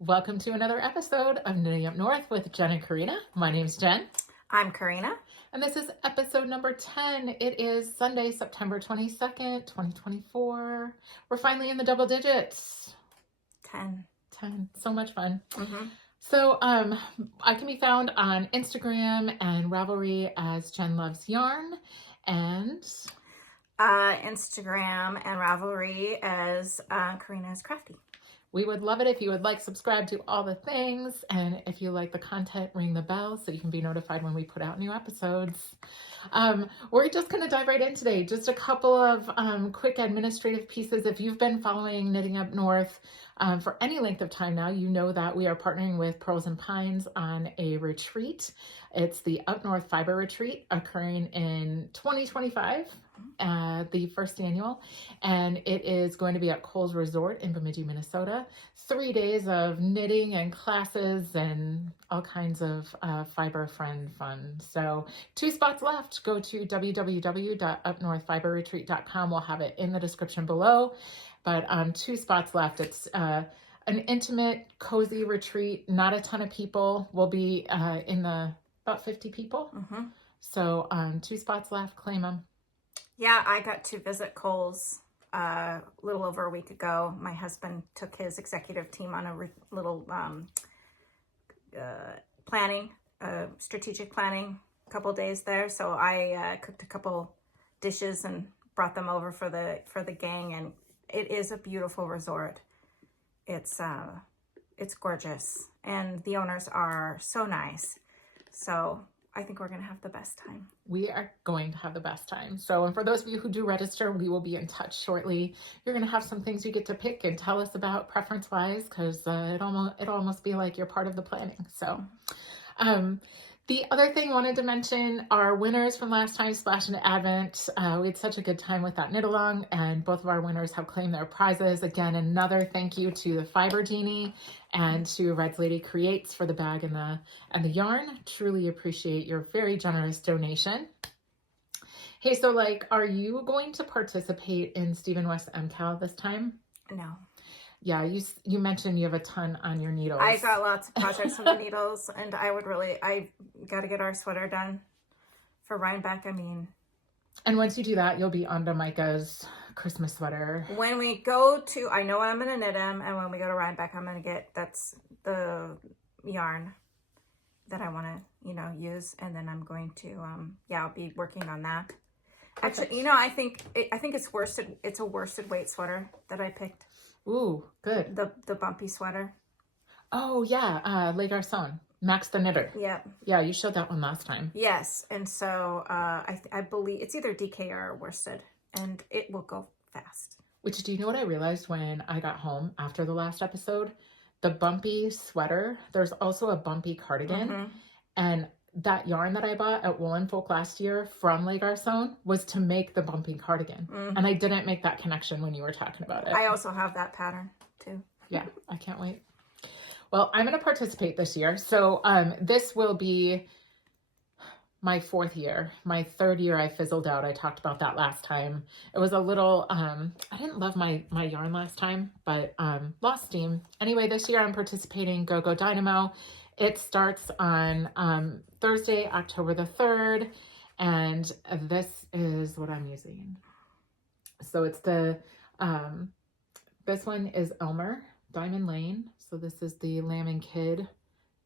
Welcome to another episode of Knitting Up North with Jenn and Corrina. My name's Jenn. I'm Corrina. And this is episode number 10. It is Sunday, September 22nd, 2024. We're finally in the double digits. 10. So much fun. Mm-hmm. So I can be found on Instagram and Ravelry as Jenn Loves Yarn. And Instagram and Ravelry as Corrina is Crafty. we would love it if you would like, subscribe to all the things, and if you like the content, ring the bell so you can be notified when we put out new episodes. We're just going to dive right in today. Just a couple of quick administrative pieces. If you've been following Knitting Up North for any length of time now, you know that we are partnering with Purls and Pines on a retreat. It's the Up North Fiber Retreat occurring in 2025. The first annual, and it is going to be at Coles Resort in Bemidji, Minnesota. 3 days of knitting and classes and all kinds of fiber friend fun. So 2 spots left. Go to www.upnorthfiberretreat.com. We'll have it in the description below, but 2 spots left. It's an intimate, cozy retreat. Not a ton of people. We'll be in the about 50 people. Mm-hmm. So 2 spots left. Claim them. Yeah, I got to visit Kohl's a little over a week ago. My husband took his executive team on a little strategic planning, a couple days there. So I cooked a couple dishes and brought them over for the gang, and it is a beautiful resort. It's gorgeous, and the owners are so nice. So I think we're going to have the best time. We are going to have the best time. So, and for those of you who do register, we will be in touch shortly. You're going to have some things you get to pick and tell us about preference-wise, because it'll almost be like you're part of the planning. So, the other thing I wanted to mention are winners from last time, Splash and Advent. We had such a good time with that knit along, and both of our winners have claimed their prizes. Again, another thank you to the Fiber Genie and to Red's Lady Creates for the bag and the yarn. Truly appreciate your very generous donation. Hey, so are you going to participate in Stephen West MCAL this time? No. Yeah, you mentioned you have a ton on your needles. I got lots of projects on the needles, and I got to get our sweater done for Rhinebeck. And once you do that, you'll be on to Micah's Christmas sweater. When we go to, I know I'm going to knit him, and when we go to Rhinebeck, I'm going to get, that's the yarn that I want to, use, and then I'm going to, I'll be working on that. Actually, I think it's worsted. It's a worsted weight sweater that I picked. Ooh, good. The bumpy sweater. Oh, yeah. Le Garçon. Max the Knitter. Yeah. Yeah, you showed that one last time. Yes. And so I believe it's either DK or worsted, and it will go fast. Which, do you know what I realized when I got home after the last episode? The bumpy sweater, there's also a bumpy cardigan. Mm-hmm. And that yarn that I bought at Woolen Folk last year from Le Garçon was to make the bumpy cardigan. Mm-hmm. And I didn't make that connection when you were talking about it. I also have that pattern too. Yeah, I can't wait. Well, I'm going to participate this year. So this will be my 4th year. My 3rd year I fizzled out. I talked about that last time. It was a little, I didn't love my yarn last time, but lost steam. Anyway, this year I'm participating Go Go Dynamo. It starts on Thursday, October the 3rd, and this is what I'm using. So it's the, this one is Elmer Diamond Lane. So this is the Lamb and Kid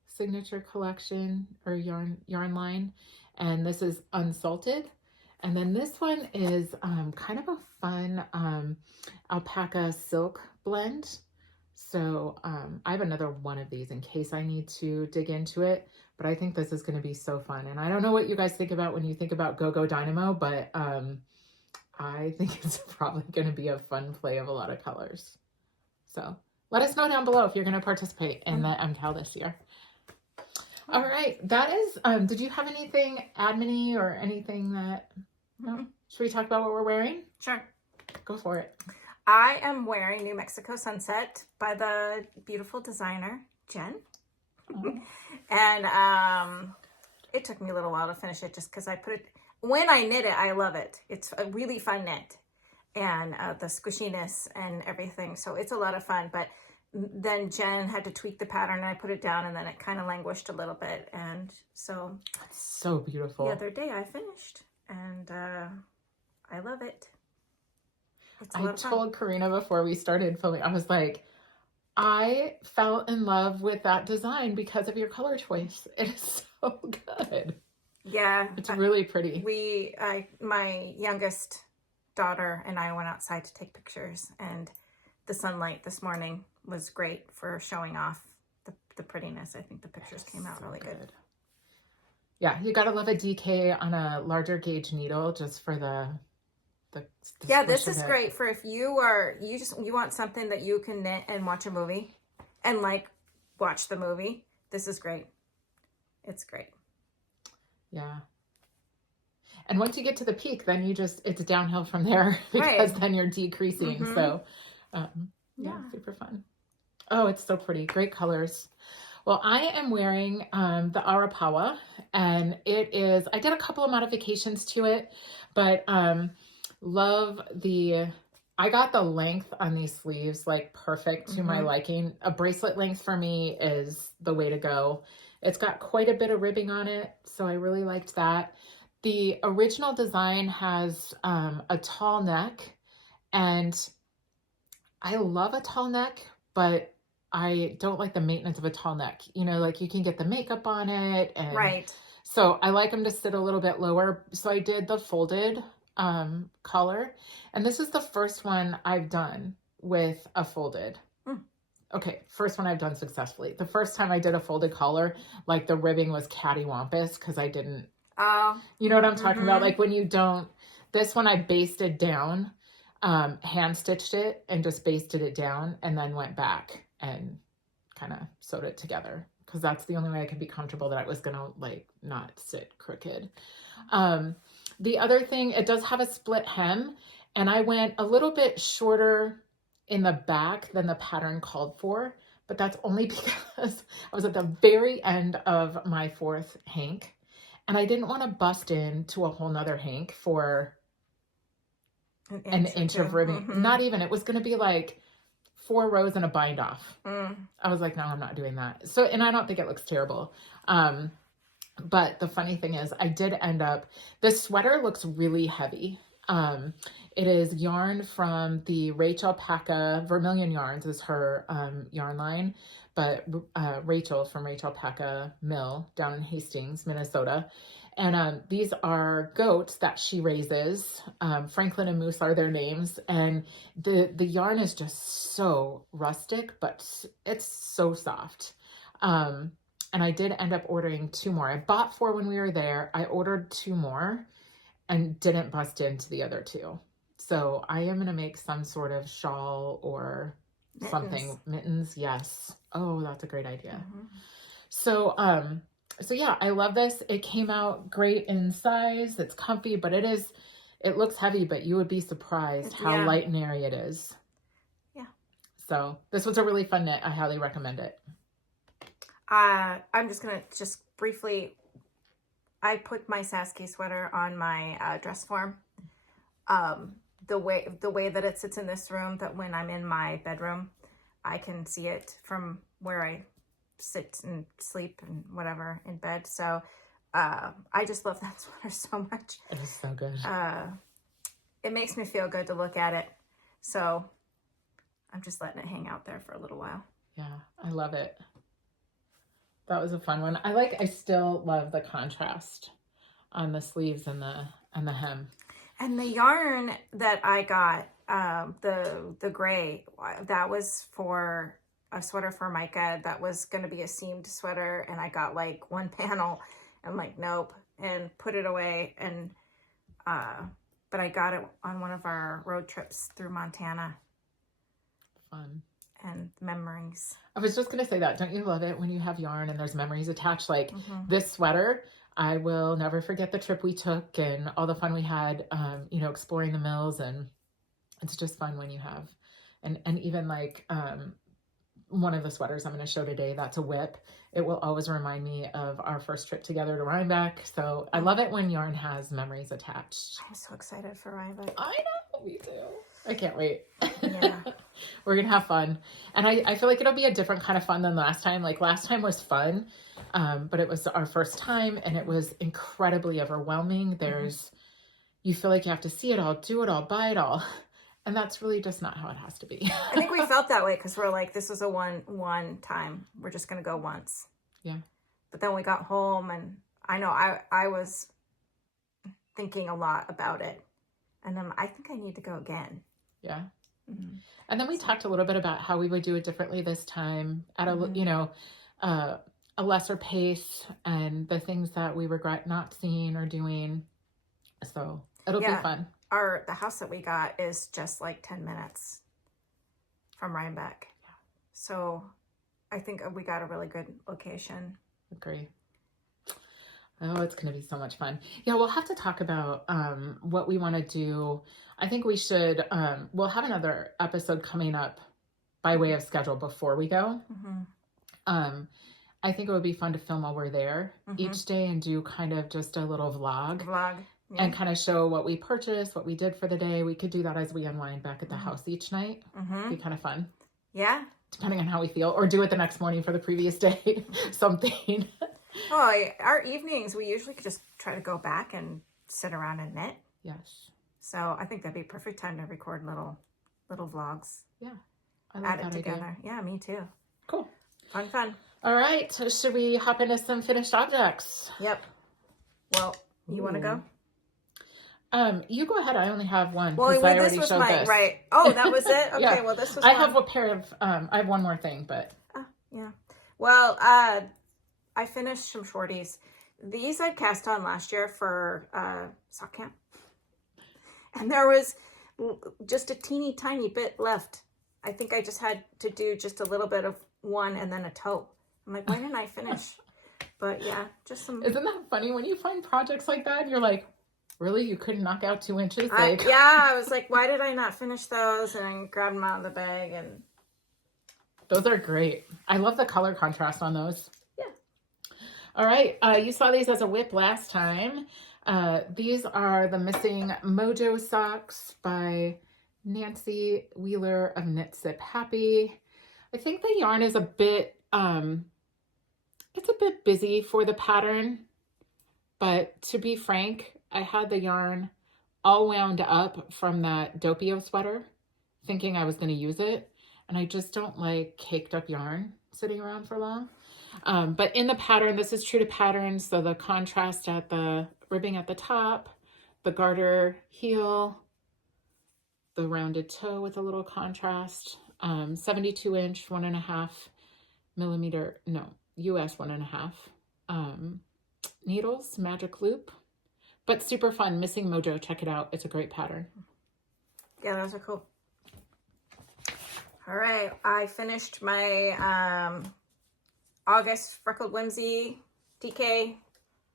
signature collection or yarn line, and this is Unsalted. And then this one is kind of a fun alpaca silk blend. So I have another one of these in case I need to dig into it, but I think this is going to be so fun. And I don't know what you guys think about when you think about Go Go Dynamo, but I think it's probably going to be a fun play of a lot of colors. So let us know down below if you're going to participate in the MCAL this year. All right, that is, did you have anything admin-y or anything that, no? Should we talk about what we're wearing? Sure. Go for it. I am wearing New Mexico Sunset by the beautiful designer, Jenn. Oh. And it took me a little while to finish it just because I put it, when I knit it, I love it. It's a really fun knit, and the squishiness and everything. So it's a lot of fun, but then Jen had to tweak the pattern and I put it down and then it kind of languished a little bit. And so It's so beautiful. the other day I finished and I love it. It's a I lot of fun. told Corrina before we started filming, I was like, I fell in love with that design because of your color choice. It is so good. Yeah. It's really pretty. My youngest daughter and I went outside to take pictures, and the sunlight this morning was great for showing off the prettiness. I think the pictures came out really good. Yeah, you gotta love a DK on a larger gauge needle just for the yeah, this is great for if you want something that you can knit and watch a movie and like watch the movie. This is great. It's great. Yeah. And once you get to the peak, then it's downhill from there because then you're decreasing. Mm-hmm. So yeah, super fun. Oh, it's so pretty. Great colors. Well, I am wearing the Arapawa, and I did a couple of modifications to it, but I got the length on these sleeves like perfect to my liking. A bracelet length for me is the way to go. It's got quite a bit of ribbing on it, so I really liked that. The original design has a tall neck, and I love a tall neck, but I don't like the maintenance of a tall neck. You know, like you can get the makeup on it. And right. So I like them to sit a little bit lower. So I did the folded collar. And this is the first one I've done with a folded. Okay, first one I've done successfully. The first time I did a folded collar, like the ribbing was cattywampus because I didn't. You know what I'm talking about? Like when you don't. This one I basted down, hand stitched it and just basted it down and then went back and kind of sewed it together because that's the only way I could be comfortable that I was going to like not sit crooked. The other thing, it does have a split hem, and I went a little bit shorter in the back than the pattern called for, but that's only because I was at the very end of my fourth hank and I didn't want to bust into a whole nother hank for an inch of ribbing. Not even, it was going to be like 4 rows and a bind off. I was like, no, I'm not doing that. So, and I don't think it looks terrible. But the funny thing is I did end up, this sweater looks really heavy. It is yarn from the Rachel Paca, Vermilion Yarns is her yarn line, but Rachel from Rachel Paca Mill down in Hastings, Minnesota. And these are goats that she raises. Franklin and Moose are their names. And the yarn is just so rustic, but it's so soft. And I did end up ordering 2 more. I bought 4 when we were there. I ordered 2 more and didn't bust into the other 2. So I am going to make some sort of shawl or something. Mittens, yes. Oh, that's a great idea. So yeah, I love this. It came out great in size. It's comfy, but it looks heavy, but you would be surprised how light and airy it is. Yeah. So this was a really fun knit. I highly recommend it. I'm just going to briefly, I put my Saskia sweater on my dress form. The way that it sits in this room, that when I'm in my bedroom, I can see it from where I sit and sleep and whatever in bed. So I just love that sweater so much. It is so good. It makes me feel good to look at it. So I'm just letting it hang out there for a little while. Yeah, I love it. That was a fun one. I still love the contrast on the sleeves and the hem. And the yarn that I got, the gray, that was for a sweater for Micah. That was going to be a seamed sweater, and I got like 1 panel. I'm like, nope, and put it away. And but I got it on one of our road trips through Montana. Fun. And memories. I was just going to say that. Don't you love it when you have yarn and there's memories attached? Like this sweater, I will never forget the trip we took and all the fun we had, exploring the mills. And it's just fun when you have, and even like one of the sweaters I'm going to show today, that's a whip. It will always remind me of our first trip together to Rhinebeck. So I love it when yarn has memories attached. I'm so excited for Rhinebeck. I know, me too. I can't wait. Yeah. We're going to have fun. And I feel like it'll be a different kind of fun than last time. Like last time was fun, but it was our first time and it was incredibly overwhelming. You feel like you have to see it all, do it all, buy it all. And that's really just not how it has to be. I think we felt that way because we're like, this is a one time. We're just going to go once. Yeah. But then we got home and I know I was thinking a lot about it. And then I think I need to go again. Yeah. Mm-hmm. And then we talked a little bit about how we would do it differently this time at a lesser pace and the things that we regret not seeing or doing. So it'll be fun. The house that we got is just like 10 minutes from Rhinebeck. Yeah. So I think we got a really good location. Agree. Oh, it's going to be so much fun. Yeah, we'll have to talk about what we want to do. I think we should, we'll have another episode coming up by way of schedule before we go. Mm-hmm. I think it would be fun to film while we're there each day and do kind of just a little vlog. Yeah. And kind of show what we purchased, what we did for the day. We could do that as we unwind back at the house each night. It'd be kind of fun. Yeah. Depending on how we feel. Or do it the next morning for the previous day. Something. Oh, our evenings, we usually could just try to go back and sit around and knit. Yes. So I think that'd be a perfect time to record little vlogs. Yeah. I like add it together. Idea. Yeah, me too. Cool. Fun. All right. So should we hop into some finished objects? Yep. Well, you want to go? You go ahead. I only have one. Well, this was mine, right? Oh, that was it? Okay, yeah. Well, this was I have a pair of, I have one more thing, but. Yeah. Well, I finished some shorties. These I cast on last year for sock camp. And there was just a teeny tiny bit left. I think I just had to do just a little bit of one and then a tote. I'm like, why didn't I finish? But yeah, just some. Isn't that funny when you find projects like that and you're like, really? You couldn't knock out 2 inches? I was like, why did I not finish those? And I grabbed them out of the bag. And those are great. I love the color contrast on those. Yeah. All right. You saw these as a whip last time. These are the Missing Mojo socks by Nancy Wheeler of Knit Sip Happy. I think the yarn is a bit, it's a bit busy for the pattern. But to be frank, I had the yarn all wound up from that Doppio sweater, thinking I was going to use it. And I just don't like caked up yarn sitting around for long. But in the pattern, this is true to pattern. So the contrast at the ribbing at the top, the garter heel, the rounded toe with a little contrast, 72 inch, 1.5 millimeter, no, US 1.5, needles, magic loop. But super fun. Missing Mojo. Check it out. It's a great pattern. Yeah, those are cool. All right. I finished my August Freckled Whimsy DK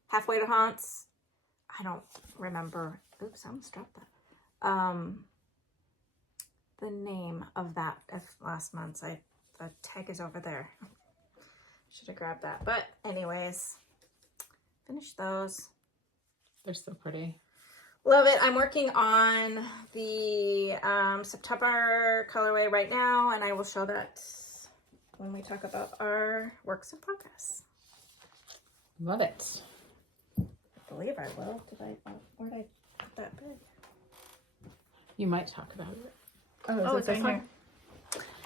Halfway to Haunts. I don't remember. Oops, I almost dropped that. The name of that last month's. The tag is over there. Should have grabbed that. But anyways, finished those. They're so pretty. Love it. I'm working on the September colorway right now, and I will show that when we talk about our works in progress. Love it. I believe I will. Where did I put that big? You might talk about it. Oh, it's right here.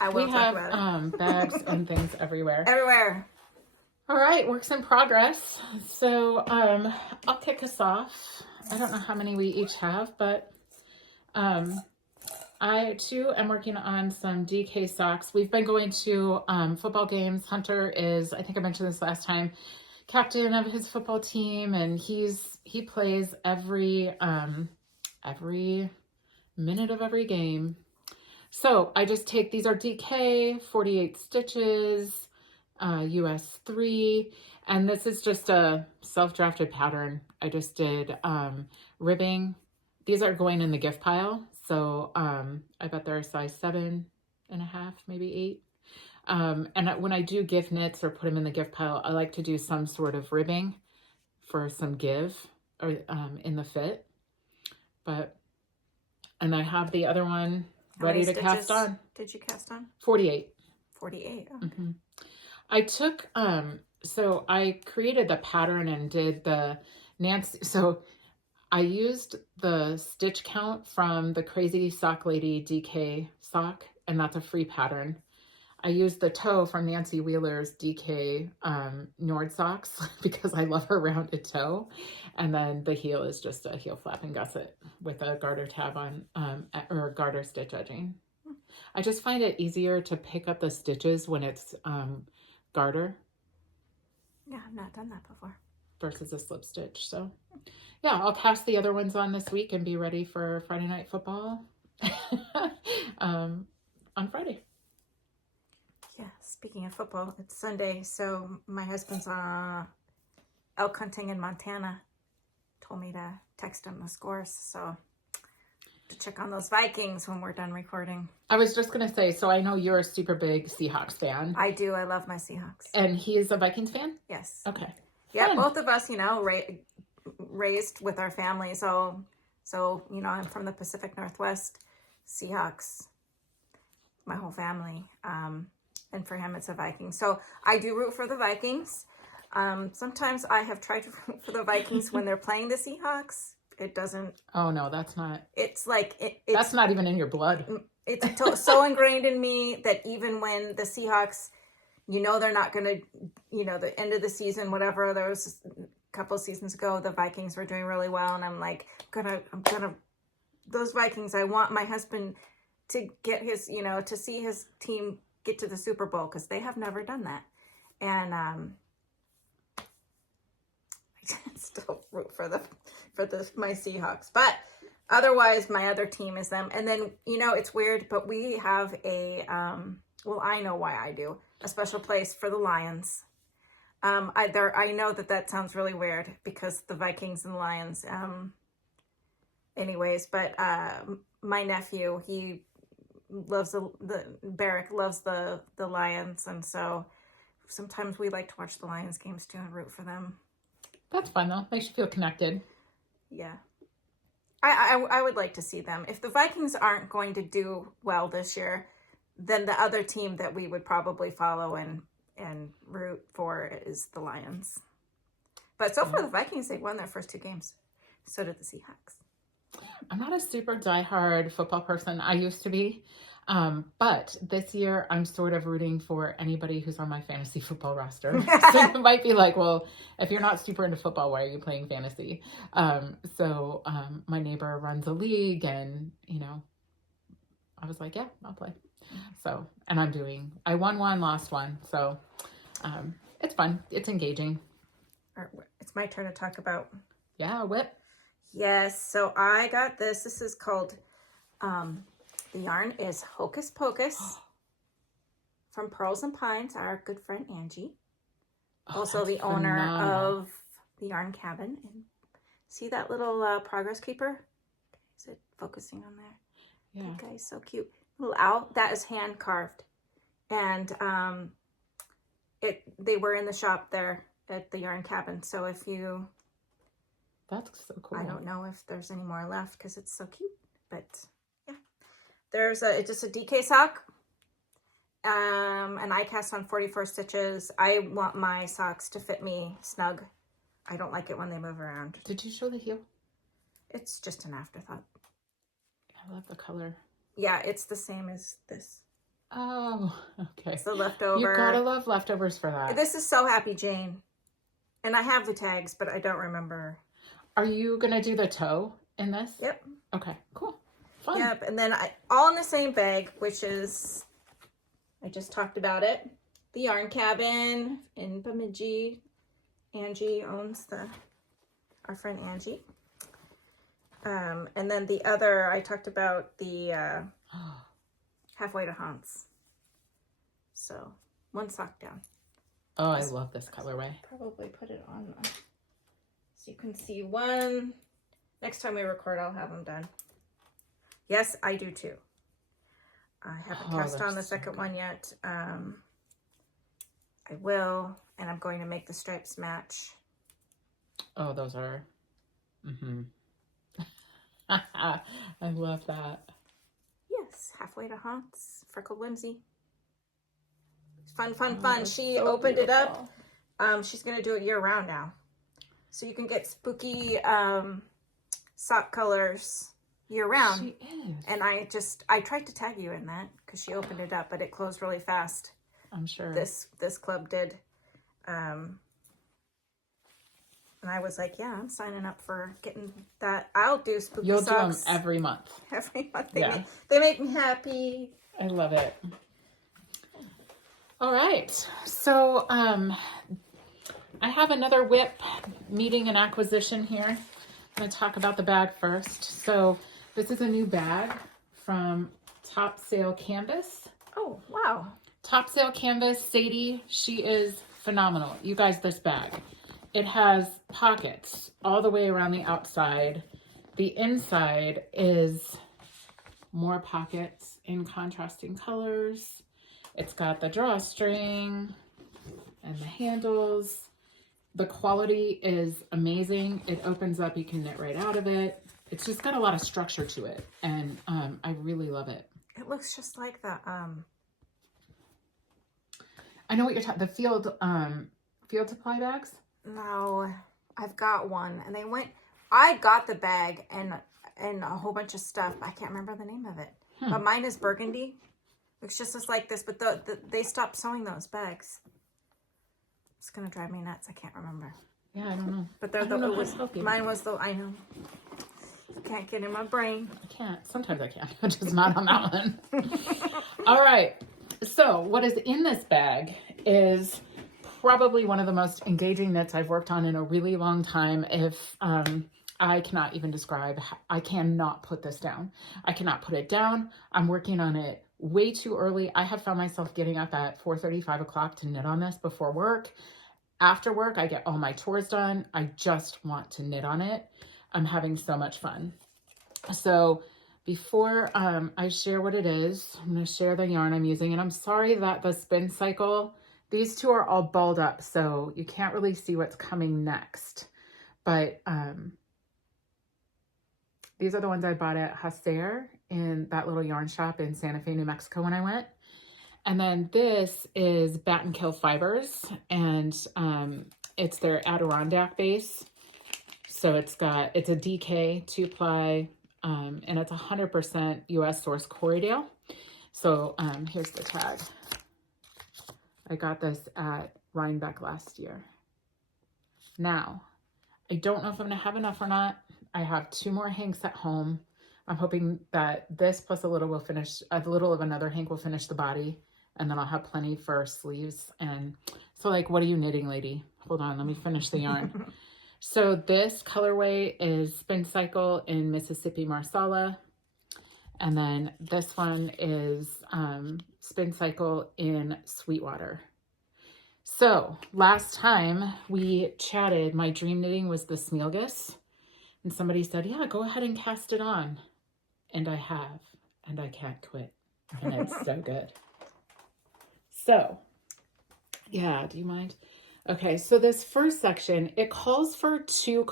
I will talk about it. Bags and things everywhere. Everywhere. All right, works in progress. So I'll kick us off. I don't know how many we each have, but I too am working on some DK socks. We've been going to football games. Hunter is, I think I mentioned this last time, captain of his football team, and he plays every minute of every game. So I just take, these are DK, 48 stitches, US 3, and this is just a self-drafted pattern. I just did ribbing. These are going in the gift pile, so I bet they're a size 7.5, maybe 8. And when I do gift knits or put them in the gift pile, I like to do some sort of ribbing for some give or in the fit. And I have the other one ready to cast on. Did you cast on? 48. 48. Okay. Mm-hmm. I took, so I created the pattern and did the Nancy. So I used the stitch count from the Crazy Sock Lady DK sock, and that's a free pattern. I used the toe from Nancy Wheeler's DK Nord socks because I love her rounded toe. And then the heel is just a heel flap and gusset with a garter tab on, or garter stitch edging. I just find it easier to pick up the stitches when it's garter. Yeah, I've not done that before. Versus a slip stitch. So yeah, I'll cast the other ones on this week and be ready for Friday Night Football on Friday. Yeah, speaking of football, it's Sunday, so my husband's elk hunting in Montana. Told me to text him the scores, so to check on those Vikings when we're done recording. I was just going to say, so I know you're a super big Seahawks fan. I do. I love my Seahawks. And he's a Vikings fan? Yes. Okay. Yeah, Fun. both of us, raised with our family. So, I'm from the Pacific Northwest. Seahawks, my whole family. And for him, it's a Viking. So I do root for the Vikings. Sometimes I have tried to root for the Vikings when they're playing the Seahawks. It doesn't. Oh, no, that's not. It's like. That's not even in your blood. It's so ingrained in me that even when the Seahawks, they're not going to, the end of the season, whatever, there was a couple of seasons ago, the Vikings were doing really well. And I'm like, those Vikings, I want my husband to get his, to see his team get to the Super Bowl because they have never done that. And I still root for my Seahawks, but otherwise my other team is them. And then, it's weird, but we have I know why I do, a special place for the Lions. I know that sounds really weird because the Vikings and the Lions, anyways, but my nephew, he loves Berg loves the Lions, and so sometimes we like to watch the Lions games too and root for them. That's fun though. Makes you feel connected. Yeah. I would like to see them. If the Vikings aren't going to do well this year, then the other team that we would probably follow and root for is the Lions. But so far the Vikings, they've won their first 2 games. So did the Seahawks. I'm not a super diehard football person. I used to be. But this year I'm sort of rooting for anybody who's on my fantasy football roster. So you might be like, well, if you're not super into football, why are you playing fantasy? So my neighbor runs a league and, I was like, yeah, I'll play. So, and I won one, lost one. So it's fun. It's engaging. It's my turn to talk about. Yeah, whip. Yes. So I got this. This is called, the yarn is Hocus Pocus from Purls and Pines, our good friend Angie. Also the owner of the Yarn Cabin. And see that little progress keeper? Is it focusing on there? Yeah. That guy's so cute. Little owl. That is hand carved. And they were in the shop there at the Yarn Cabin. So if you... That's so cool. I don't know if there's any more left because it's so cute. But... There's just a DK sock, and I cast on 44 stitches. I want my socks to fit me snug. I don't like it when they move around. Did you show the heel? It's just an afterthought. I love the color. Yeah, it's the same as this. Oh, okay. It's the leftover. You gotta love leftovers for that. This is So Happy Jane. And I have the tags, but I don't remember. Are you gonna do the toe in this? Yep. Okay, cool. Fun. Yep, and then all in the same bag, which is, I just talked about it, the Yarn Cabin in Bemidji. Angie owns our friend Angie. And then the other, I talked about the Halfway to Hans. So, one sock down. Oh, I love this colorway. Probably put it on so you can see one. Next time we record, I'll have them done. Yes, I do too. I haven't cast on the second one yet. I will, and I'm going to make the stripes match. Oh, those are... I love that. Yes. Halfway to Haunts, Freckled Whimsy. Fun, fun, Oh, fun. that's She so opened it up. beautiful. She's going to do it year round now. So you can get spooky sock colors year round. She is. And I tried to tag you in that because she opened it up, but it closed really fast. I'm sure. This club did. And I was like, yeah, I'm signing up for getting that. I'll do spooky You'll socks. do them every month. Every month. Yeah. They make me happy. I love it. All right. So I have another WIP meeting and acquisition here. I'm going to talk about the bag first. So this is a new bag from Top Sale Canvas. Oh, wow. Top Sale Canvas, Sadie, she is phenomenal. You guys, this bag. It has pockets all the way around the outside. The inside is more pockets in contrasting colors. It's got the drawstring and the handles. The quality is amazing. It opens up, you can knit right out of it. It's just got a lot of structure to it, and I really love it. It looks just like the I know what you're talking. The field supply bags. No, I've got one, and I got the bag and a whole bunch of stuff. I can't remember the name of it, but mine is burgundy. It's just like this, but they stopped sewing those bags. It's gonna drive me nuts. I can't remember. Yeah, I don't know. But mine was the, I know. You can't get in my brain. I can't. Sometimes I can, just not on that one. All right. So what is in this bag is probably one of the most engaging knits I've worked on in a really long time. If I cannot even describe, I cannot put this down. I cannot put it down. I'm working on it way too early. I have found myself getting up at 4:30, 5 o'clock to knit on this before work. After work, I get all my chores done. I just want to knit on it. I'm having so much fun. So before I share what it is, I'm going to share the yarn I'm using. And I'm sorry that the spin cycle, these two are all balled up, so you can't really see what's coming next. But these are the ones I bought at Hacer in that little yarn shop in Santa Fe, New Mexico when I went. And then this is Bat and Kill Fibers, and it's their Adirondack base. So it's a DK 2-ply, and it's 100% US source Corriedale. So here's the tag. I got this at Rhinebeck last year. Now, I don't know if I'm gonna have enough or not. I have 2 more hanks at home. I'm hoping that this plus a little of another hank will finish the body, and then I'll have plenty for sleeves. And so, like, what are you knitting, lady? Hold on, let me finish the yarn. So this colorway is Spin Cycle in Mississippi Marsala. And then this one is Spin Cycle in Sweetwater. So last time we chatted, my dream knitting was the Smilgas. And somebody said, yeah, go ahead and cast it on. And I have, and I can't quit. And it's so good. So, yeah, do you mind? Okay, so this first section, it calls for 2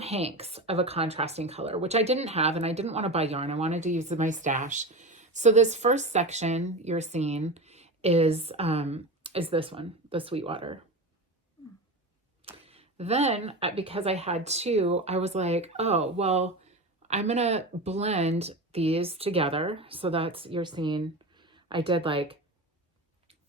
hanks of a contrasting color, which I didn't have, and I didn't want to buy yarn. I wanted to use my stash. So this first section you're seeing is this one, the Sweetwater. Then, because I had 2, I was like, oh, well, I'm going to blend these together. So you're seeing, I did like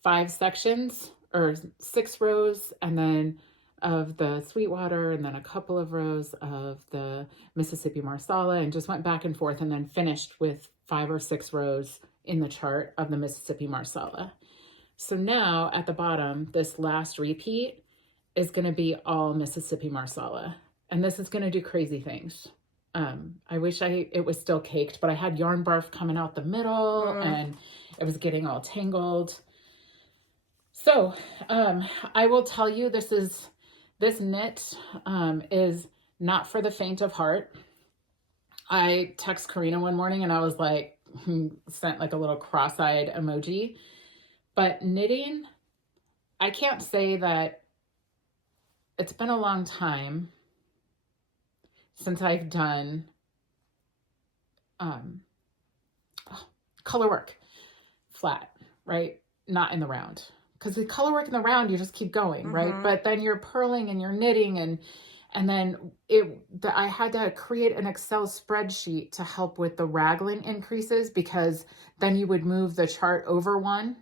5 sections or 6 rows, and then of the Sweetwater, and then a couple of rows of the Mississippi Marsala, and just went back and forth, and then finished with 5 or 6 rows in the chart of the Mississippi Marsala. So now at the bottom, this last repeat is going to be all Mississippi Marsala, and this is going to do crazy things. I wish it was still caked, but I had yarn barf coming out the middle, and it was getting all tangled. So I will tell you, this knit is not for the faint of heart. I text Corrina one morning and I was like, sent like a little cross-eyed emoji. But knitting, I can't say that it's been a long time since I've done color work, flat, right? Not in the round. Because the color work in the round, you just keep going, right? But then you're purling and you're knitting, and then I had to create an Excel spreadsheet to help with the raglan increases, because then you would move the chart over one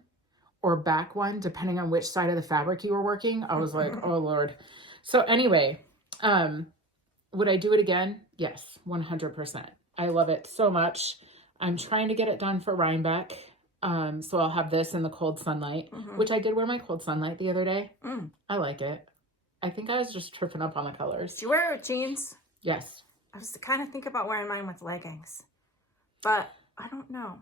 or back one, depending on which side of the fabric you were working. I was like, oh Lord. So anyway, would I do it again? Yes, 100%. I love it so much. I'm trying to get it done for Rhinebeck. So I'll have this in the cold sunlight, which I did wear my cold sunlight the other day. I like it. I think I was just tripping up on the colors. Do you wear it with jeans? Yes. I was kind of thinking about wearing mine with leggings, but I don't know.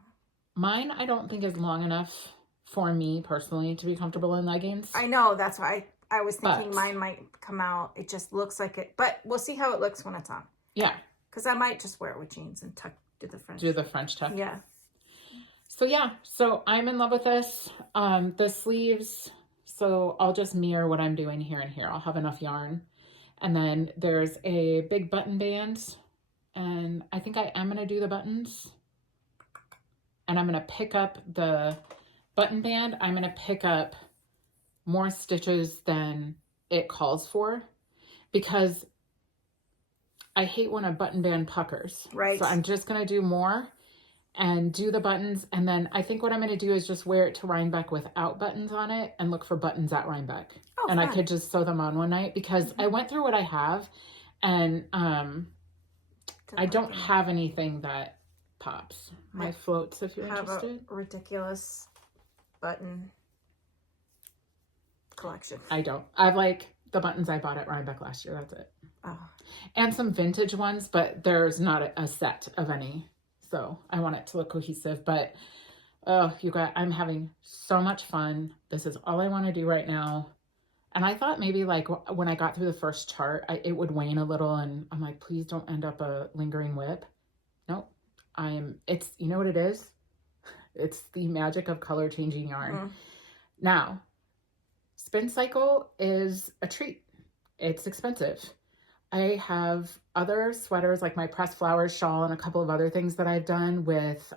Mine, I don't think is long enough for me personally to be comfortable in leggings. I know, that's why I was thinking mine might come out. It just looks like it, but we'll see how it looks when it's on. Yeah. Because I might just wear it with jeans and do the French tuck. Yeah. So yeah, so I'm in love with this. The sleeves, so I'll just mirror what I'm doing here and here. I'll have enough yarn. And then there's a big button band, and I think I am going to do the buttons. And I'm going to pick up the button band. I'm going to pick up more stitches than it calls for, because I hate when a button band puckers. Right. So I'm just going to do more and do the buttons. And then I think what I'm going to do is just wear it to Rhinebeck without buttons on it and look for buttons at Rhinebeck. Oh, and fun. I could just sew them on one night, because I went through what I have, and I don't have anything that pops. My floats, if you're interested. Have a ridiculous button collection. I don't. I've like the buttons I bought at Rhinebeck last year. That's it. Oh. And some vintage ones, but there's not a set of any. So I want it to look cohesive, but you guys, I'm having so much fun. This is all I want to do right now. And I thought maybe like when I got through the first chart, it would wane a little, and I'm like, please don't end up a lingering whip. Nope. It's, you know what it is? It's the magic of color changing yarn. Now, spin cycle is a treat. It's expensive. I have other sweaters, like my pressed flowers shawl and a couple of other things that I've done with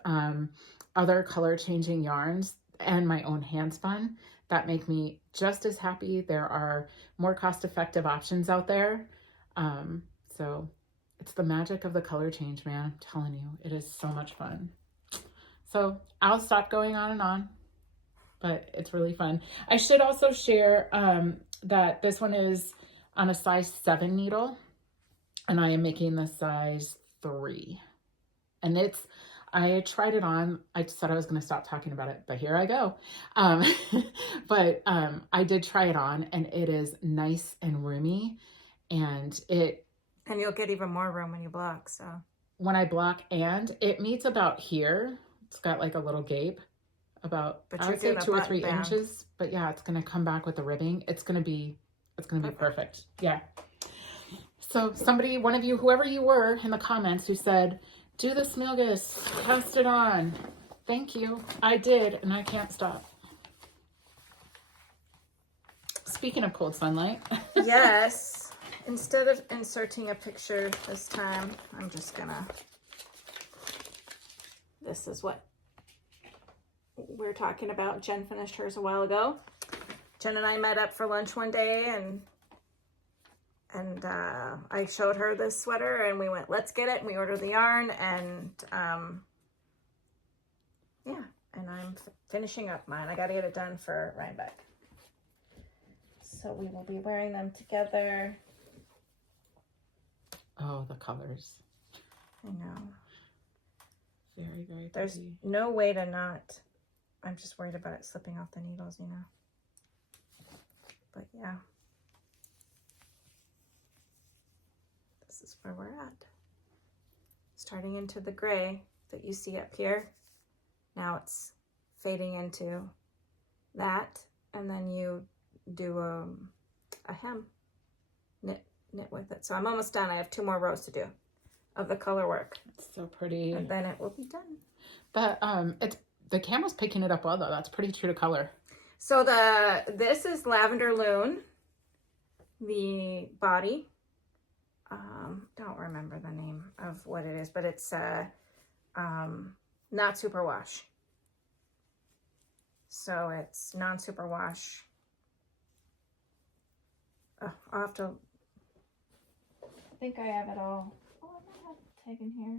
other color changing yarns and my own hand spun that make me just as happy. There are more cost effective options out there. So it's the magic of the color change, man. I'm telling you, it is so much fun. So I'll stop going on and on, but it's really fun. I should also share that this one is on a size 7 needle, and I am making the size 3. And I tried it on. I said I was going to stop talking about it, but here I go. But I did try it on, and it is nice and roomy, and you'll get even more room when you block. So when I block, and it meets about here. It's got like a little gape, about I would say 2 or 3 inches. But yeah, it's going to come back with the ribbing. It's going to be perfect. Yeah. So somebody, one of you, whoever you were in the comments, who said, do the Smilgas, cast it on. Thank you. I did, and I can't stop. Speaking of cold sunlight. Yes. Instead of inserting a picture this time, I'm just gonna, this is what we're talking about. Jen finished hers a while ago. Jen and I met up for lunch one day, and I showed her this sweater, and we went, let's get it. And we ordered the yarn, and yeah, and I'm finishing up mine. I got to get it done for Rhinebeck. So we will be wearing them together. Oh, the colors. I know. Very, very There's pretty. no way to not, I'm just worried about it slipping off the needles, you know. But yeah. This is where we're at. Starting into the gray that you see up here. Now it's fading into that, and then you do a hem knit with it. So I'm almost done. I have 2 more rows to do of the color work. It's so pretty. And then it will be done. But the camera's picking it up well though. That's pretty true to color. So this is Lavender Loon, the body. Don't remember the name of what it is, but it's not superwash. So it's non-superwash. Oh, I'll have to, I think I have it all. Oh, I might have a tag in here.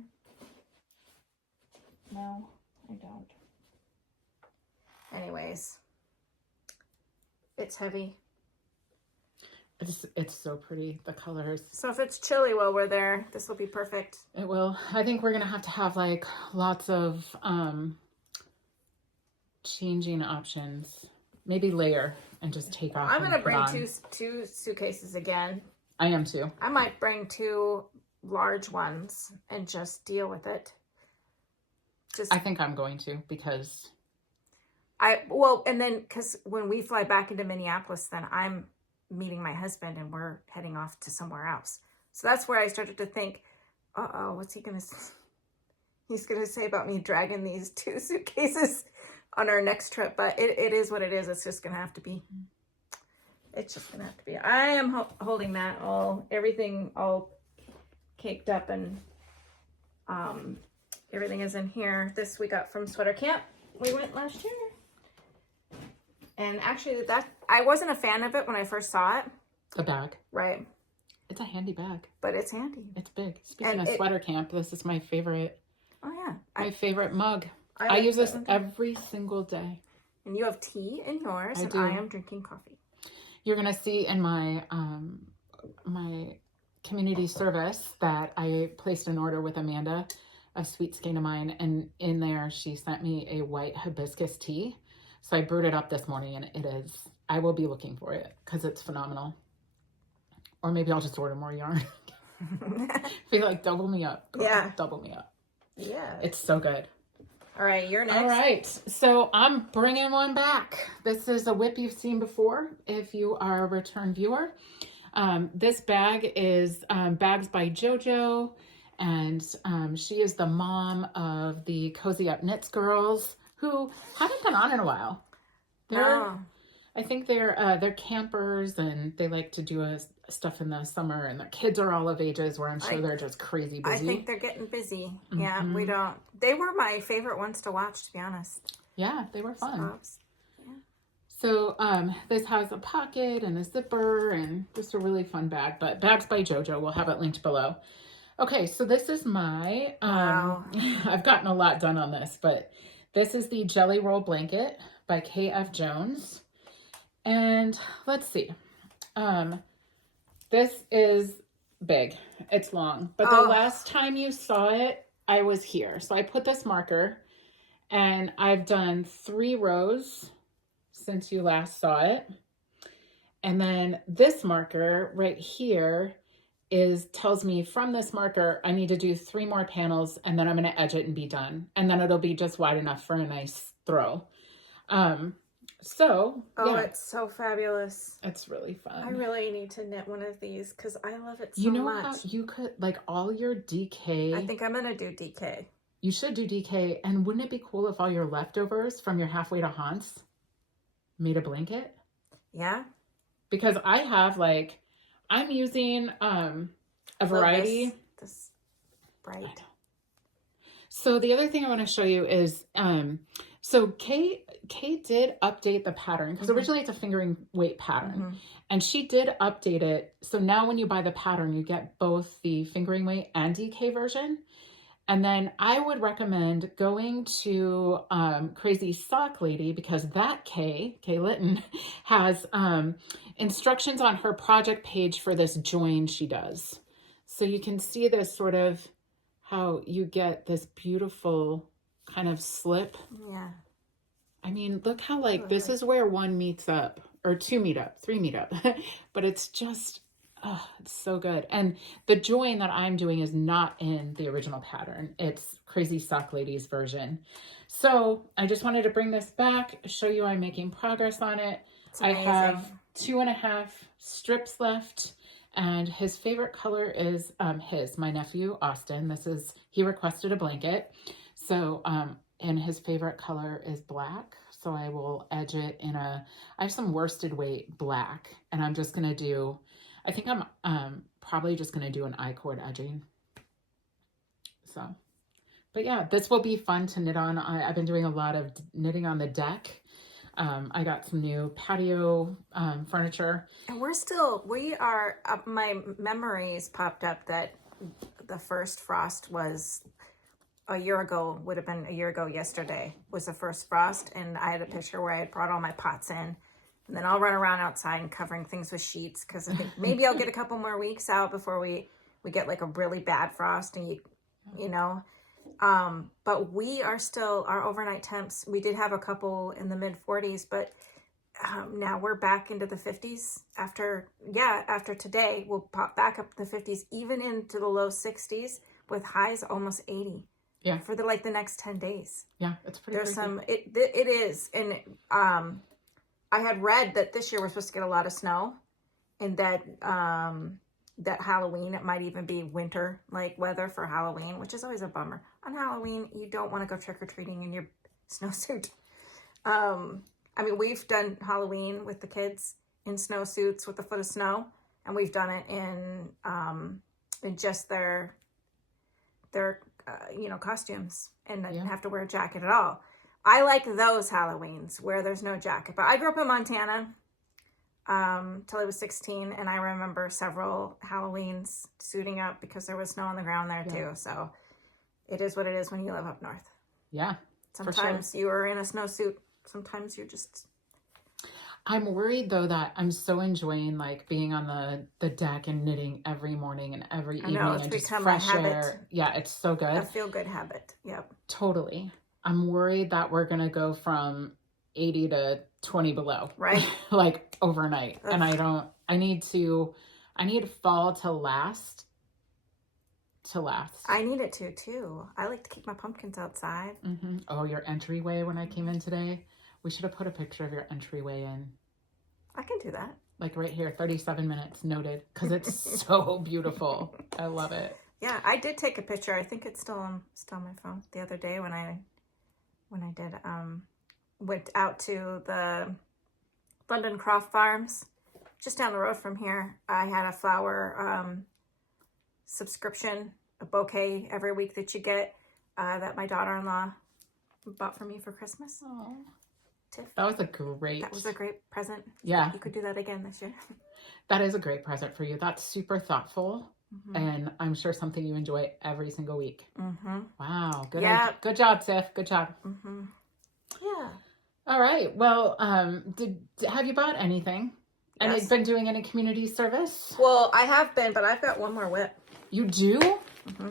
No, I don't. Anyways, it's heavy. It's so pretty, the colors. So if it's chilly while we're there, this will be perfect. It will. I think we're gonna have like lots of changing options. Maybe layer and just take off. I'm gonna bring two suitcases again. I am too. I might bring 2 large ones and just deal with it. I think I'm going to, because and then because when we fly back into Minneapolis, then I'm meeting my husband and we're heading off to somewhere else. So that's where I started to think, what's he's gonna say about me dragging these 2 suitcases on our next trip. But it is what it is. It's just gonna have to be. It's just gonna have to be. I am holding that everything all caked up, and everything is in here. This we got from sweater camp. We went last year. And actually, I wasn't a fan of it when I first saw it. The bag. Right. It's a handy bag. But it's handy. It's big. Speaking of sweater camp, this is my favorite. Oh, yeah. My favorite mug. I use this every single day. And you have tea in yours, and I am drinking coffee. You're going to see in my my community service that I placed an order with Amanda, a sweet skein of mine, and in there she sent me a white hibiscus tea. So I brewed it up this morning, and it is, I will be looking for it because it's phenomenal. Or maybe I'll just order more yarn. Feel like double me up. Yeah. Double me up. Yeah. It's so good. All right, you're next. All right. So I'm bringing one back. This is a whip you've seen before if you are a return viewer. This bag is Bags by JoJo. And she is the mom of the Cozy Up Knits girls, who haven't been on in a while. I think they're campers, and they like to do stuff in the summer, and their kids are all of ages where I'm sure they're just crazy busy. I think they're getting busy. Mm-hmm. Yeah, they were my favorite ones to watch, to be honest. Yeah, they were fun. Yeah. So this has a pocket and a zipper and just a really fun bag, but Bags by JoJo, we'll have it linked below. Okay, so this is my, wow. I've gotten a lot done on this, but this is the Jelly Roll Blanket by KF Jones. And let's see. This is big. It's long. But the last time you saw it, I was here. So I put this marker, and I've done 3 rows since you last saw it. And then this marker right here tells me from this marker, I need to do 3 more panels, and then I'm going to edge it and be done. And then it'll be just wide enough for a nice throw. It's so fabulous. It's really fun. I really need to knit one of these because I love it so much. You know how you could, like, all your DK. I think I'm going to do DK. You should do DK. And wouldn't it be cool if all your leftovers from your halfway to Haunts made a blanket? Yeah. Because I have, like, I'm using a variety. This bright. So the other thing I want to show you is, so Kate did update the pattern, because originally it's a fingering weight pattern, and she did update it. So now when you buy the pattern, you get both the fingering weight and DK version. And then I would recommend going to Crazy Sock Lady, because that Kay Litton, has instructions on her project page for this join she does. So you can see this sort of how you get this beautiful kind of slip. Yeah. I mean, look how, like, this is where 1 meets up, or 2 meet up, 3 meet up. But it's just, it's so good. And the join that I'm doing is not in the original pattern. It's Crazy Sock Lady's version. So I just wanted to bring this back, show you I'm making progress on it. I have 2.5 strips left, and his favorite color is my nephew, Austin. He requested a blanket. So, and his favorite color is black. So I will edge it I have some worsted weight black, and I'm just going to do, I think I'm probably just going to do an I-cord edging. So But yeah, this will be fun to knit on. I've been doing a lot of knitting on the deck. I got some new patio furniture. And my memories popped up that the first frost was a year ago, would have been a year ago yesterday, was the first frost. And I had a picture where I had brought all my pots in. And then I'll run around outside and covering things with sheets because I think maybe I'll get a couple more weeks out before we get like a really bad frost and you know. But we are still, our overnight temps, we did have a couple in the mid 40s, but now we're back into the 50s after today. We'll pop back up to the 50s, even into the low 60s with highs almost 80. Yeah. For the next 10 days. Yeah, it's pretty There's crazy. It is. And I had read that this year we're supposed to get a lot of snow and that that Halloween, it might even be winter like weather for Halloween, which is always a bummer. On Halloween, you don't want to go trick-or-treating in your snowsuit. I mean, we've done Halloween with the kids in snowsuits with a foot of snow, and we've done it in just their costumes and didn't have to wear a jacket at all. I like those Halloweens where there's no jacket. But I grew up in Montana till I was 16, and I remember several Halloweens suiting up because there was snow on the ground there too. So it is what it is when you live up north. Yeah. Sometimes you are in a snowsuit. Sometimes you're just... I'm worried though that I'm so enjoying like being on the deck and knitting every morning and every evening and just fresh air. Yeah, it's so good. A feel-good habit. Yep. Totally. I'm worried that we're gonna go from 80 to 20 below. Right. Like overnight. Ugh. And I need fall to last. I need it to too. I like to keep my pumpkins outside. Mm-hmm. Oh, your entryway when I came in today. We should have put a picture of your entryway in. I can do that. Like right here, 37 minutes noted, because it's so beautiful. I love it. Yeah, I did take a picture. I think it's still on my phone the other day when I did went out to the London Croft Farms, just down the road from here. I had a flower subscription, a bouquet every week that you get that my daughter-in-law bought for me for Christmas. Oh. Tiff. That was a great present. Yeah. You could do that again this year. That is a great present for you. That's super thoughtful. Mm-hmm. And I'm sure something you enjoy every single week. Mm-hmm. Wow. Good job, Tiff. Good job. Mm-hmm. Yeah. All right. Well, have you bought anything? Yes. And you've been doing any community service? Well, I have been, but I've got one more whip. You do? Mm-hmm.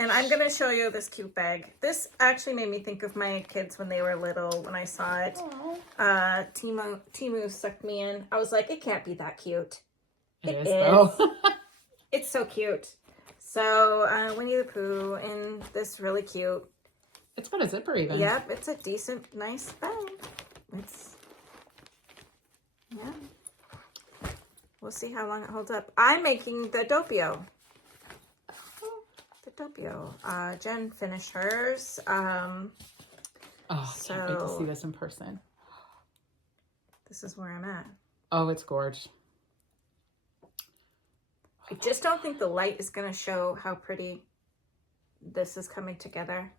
And I'm going to show you this cute bag. This actually made me think of my kids when they were little, when I saw it. TEMU sucked me in. I was like, it can't be that cute. It is. Though. It's so cute. So, Winnie the Pooh in this really cute. It's got a zipper even. Yep, it's a decent, nice bag. Yeah. We'll see how long it holds up. I'm making the Doppio. Jenn finished hers. I can't wait to see this in person. This is where I'm at. Oh, it's gorgeous. I just don't think the light is going to show how pretty this is coming together.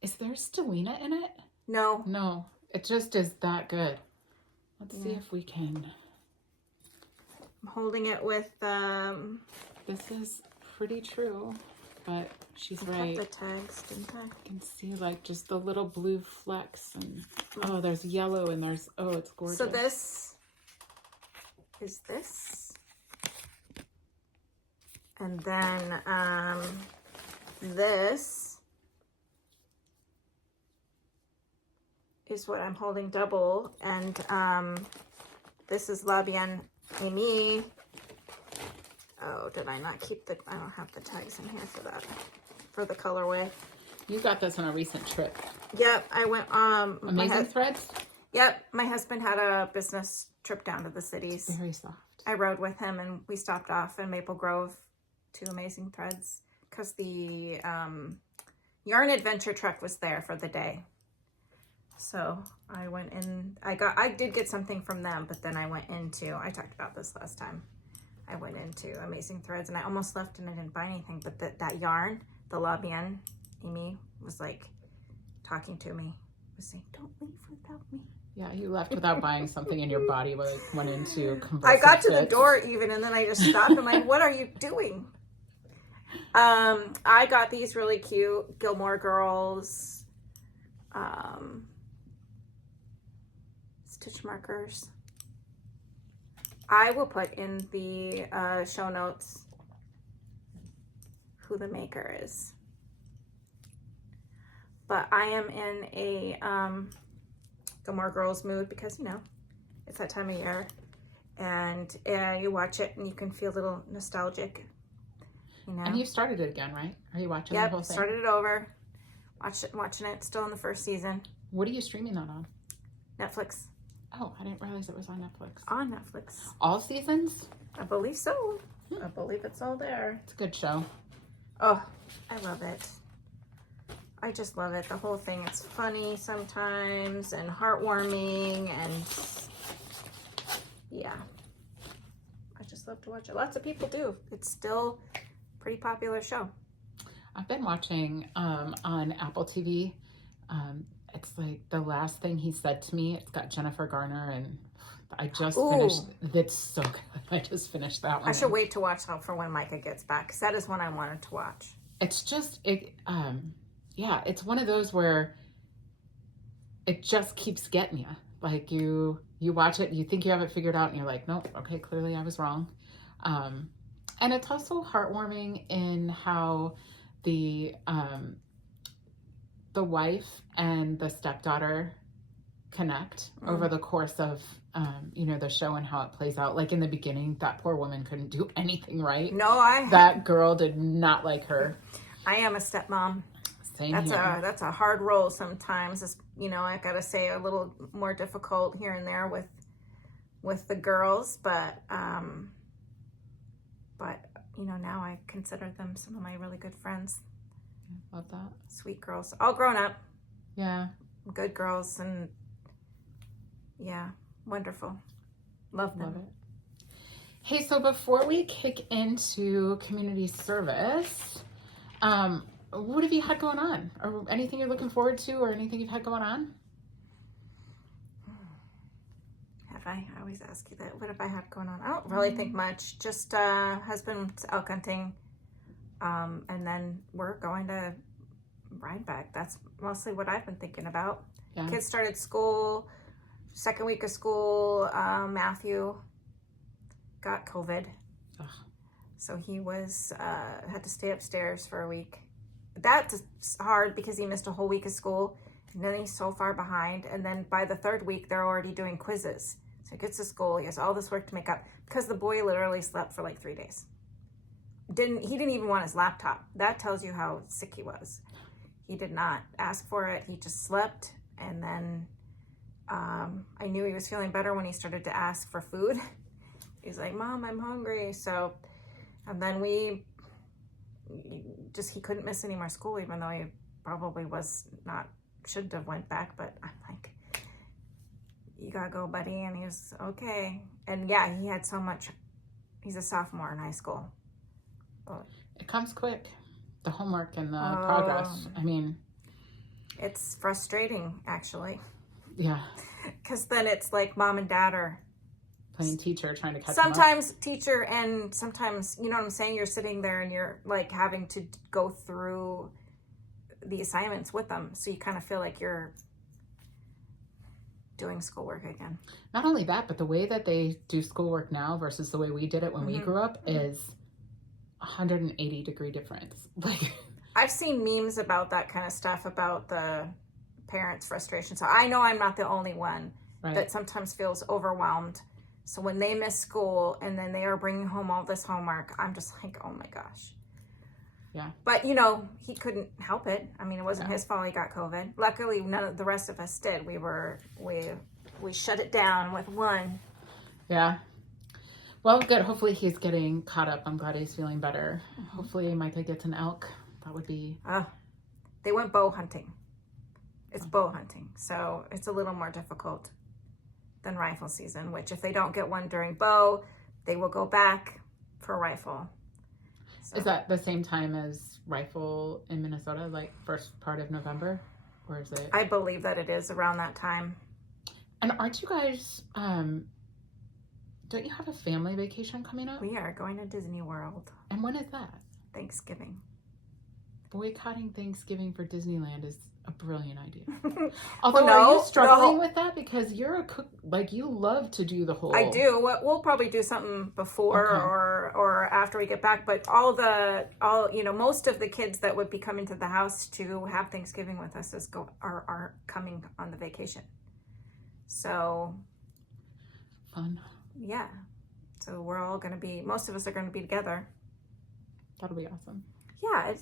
Is there stellina in it? No. No, it just is that good. Let's see if we can. I'm holding it with This is pretty true, but she's right. The tags, didn't I? You can see like just the little blue flecks, and there's yellow, and there's it's gorgeous. So this is this, and then this is what I'm holding double, and this is La Bien Aimée. Oh, did I not keep I don't have the tags in here for that, for the colorway. You got this on a recent trip. Yep, I went, Amazing Threads? Yep, my husband had a business trip down to the cities. It's very soft. I rode with him and we stopped off in Maple Grove to Amazing Threads because the Yarn Adventure truck was there for the day. So I went in, I did get something from them, but then I went into, I talked about this last time. I went into Amazing Threads and I almost left and I didn't buy anything, but that yarn, the La Bien, Amy was like talking to me, was saying, don't leave without me. Yeah, you left without buying something and your body went into convulsive I got to the fits. door even, and then I just stopped. I'm like, what are you doing? I got these really cute Gilmore Girls stitch markers. I will put in the show notes who the maker is. But I am in a Gilmore Girls mood because, you know, it's that time of year. And you watch it and you can feel a little nostalgic, you know. And you started it again, right? Are you watching the whole Yep, thing? started it over. Watching it, still in the first season. What are you streaming that on? Netflix. Oh, I didn't realize it was on Netflix. On Netflix. All seasons? I believe so. I believe it's all there. It's a good show. Oh, I love it. I just love it. The whole thing. It's funny sometimes and heartwarming and yeah. I just love to watch it. Lots of people do. It's still a pretty popular show. I've been watching on Apple TV. It's like The Last Thing He Said to Me. It's got Jennifer Garner and I just finished. It's so good. I just finished that one. I should wait to watch that for when Micah gets back because that is one I wanted to watch. It's just yeah, it's one of those where it just keeps getting you. Like you watch it, you think you have it figured out, and you're like, nope, okay, clearly I was wrong. And it's also heartwarming in how the wife and the stepdaughter connect over the course of you know, the show and how it plays out. Like in the beginning, that poor woman couldn't do anything right. No, that girl did not like her. I am a stepmom. Same That's here. that's a hard role sometimes. It's, you know, I gotta say a little more difficult here and there with the girls, but you know, now I consider them some of my really good friends. Love that. Sweet girls, all grown up. Yeah. Good girls, and yeah, wonderful. Love them. Love it. Hey, so before we kick into community service, what have you had going on? Or anything you're looking forward to, or anything you've had going on? Have I always ask you that? What have I had going on? I don't really think much. Just husband's elk hunting, and then we're going to Rhinebeck. That's mostly what I've been thinking about. Yeah. Kids started school, second week of school. Matthew got COVID. Ugh. So he was had to stay upstairs for a week. That's hard because he missed a whole week of school, and then he's so far behind. And then by the third week, they're already doing quizzes. So he gets to school, he has all this work to make up because the boy literally slept for like 3 days. He didn't even want his laptop. That tells you how sick he was. He did not ask for it. He just slept, and then I knew he was feeling better when he started to ask for food. He's like, "Mom, I'm hungry." So, and then he couldn't miss any more school, even though he probably shouldn't have went back. But I'm like, "You gotta go, buddy." And he was okay. And yeah, he had so much. He's a sophomore in high school. It comes quick. The homework and the progress. I mean, it's frustrating, actually. Yeah. Because then it's like mom and dad are playing teacher, trying to catch sometimes teacher, and sometimes, you know what I'm saying, you're sitting there and you're like having to go through the assignments with them, so you kind of feel like you're doing schoolwork again. Not only that, but the way that they do schoolwork now versus the way we did it when we grew up is 180-degree difference. Like, I've seen memes about that kind of stuff, about the parents' frustration. So I know I'm not the only one that sometimes feels overwhelmed. So when they miss school and then they are bringing home all this homework, I'm just like, oh my gosh. Yeah. But, you know, he couldn't help it. I mean, it wasn't his fault he got COVID. Luckily, none of the rest of us did. We shut it down with one. Yeah. Well, good. Hopefully he's getting caught up. I'm glad he's feeling better. Hopefully Micah gets an elk. That would be... They went bow hunting. It's bow hunting. So it's a little more difficult than rifle season, which if they don't get one during bow, they will go back for rifle. So, Is that the same time as rifle in Minnesota, like first part of November? Or is it? I believe that it is around that time. And aren't you guys, don't you have a family vacation coming up? We are going to Disney World. And when is that? Thanksgiving. Boycotting Thanksgiving for Disneyland is a brilliant idea. Although, Well, no, are you struggling with that? Because you're a cook, like you love to do the whole... I do. We'll probably do something before or after we get back. But most of the kids that would be coming to the house to have Thanksgiving with us are coming on the vacation. So... Fun. Yeah. So we're all going to be... Most of us are going to be together. That'll be awesome. Yeah,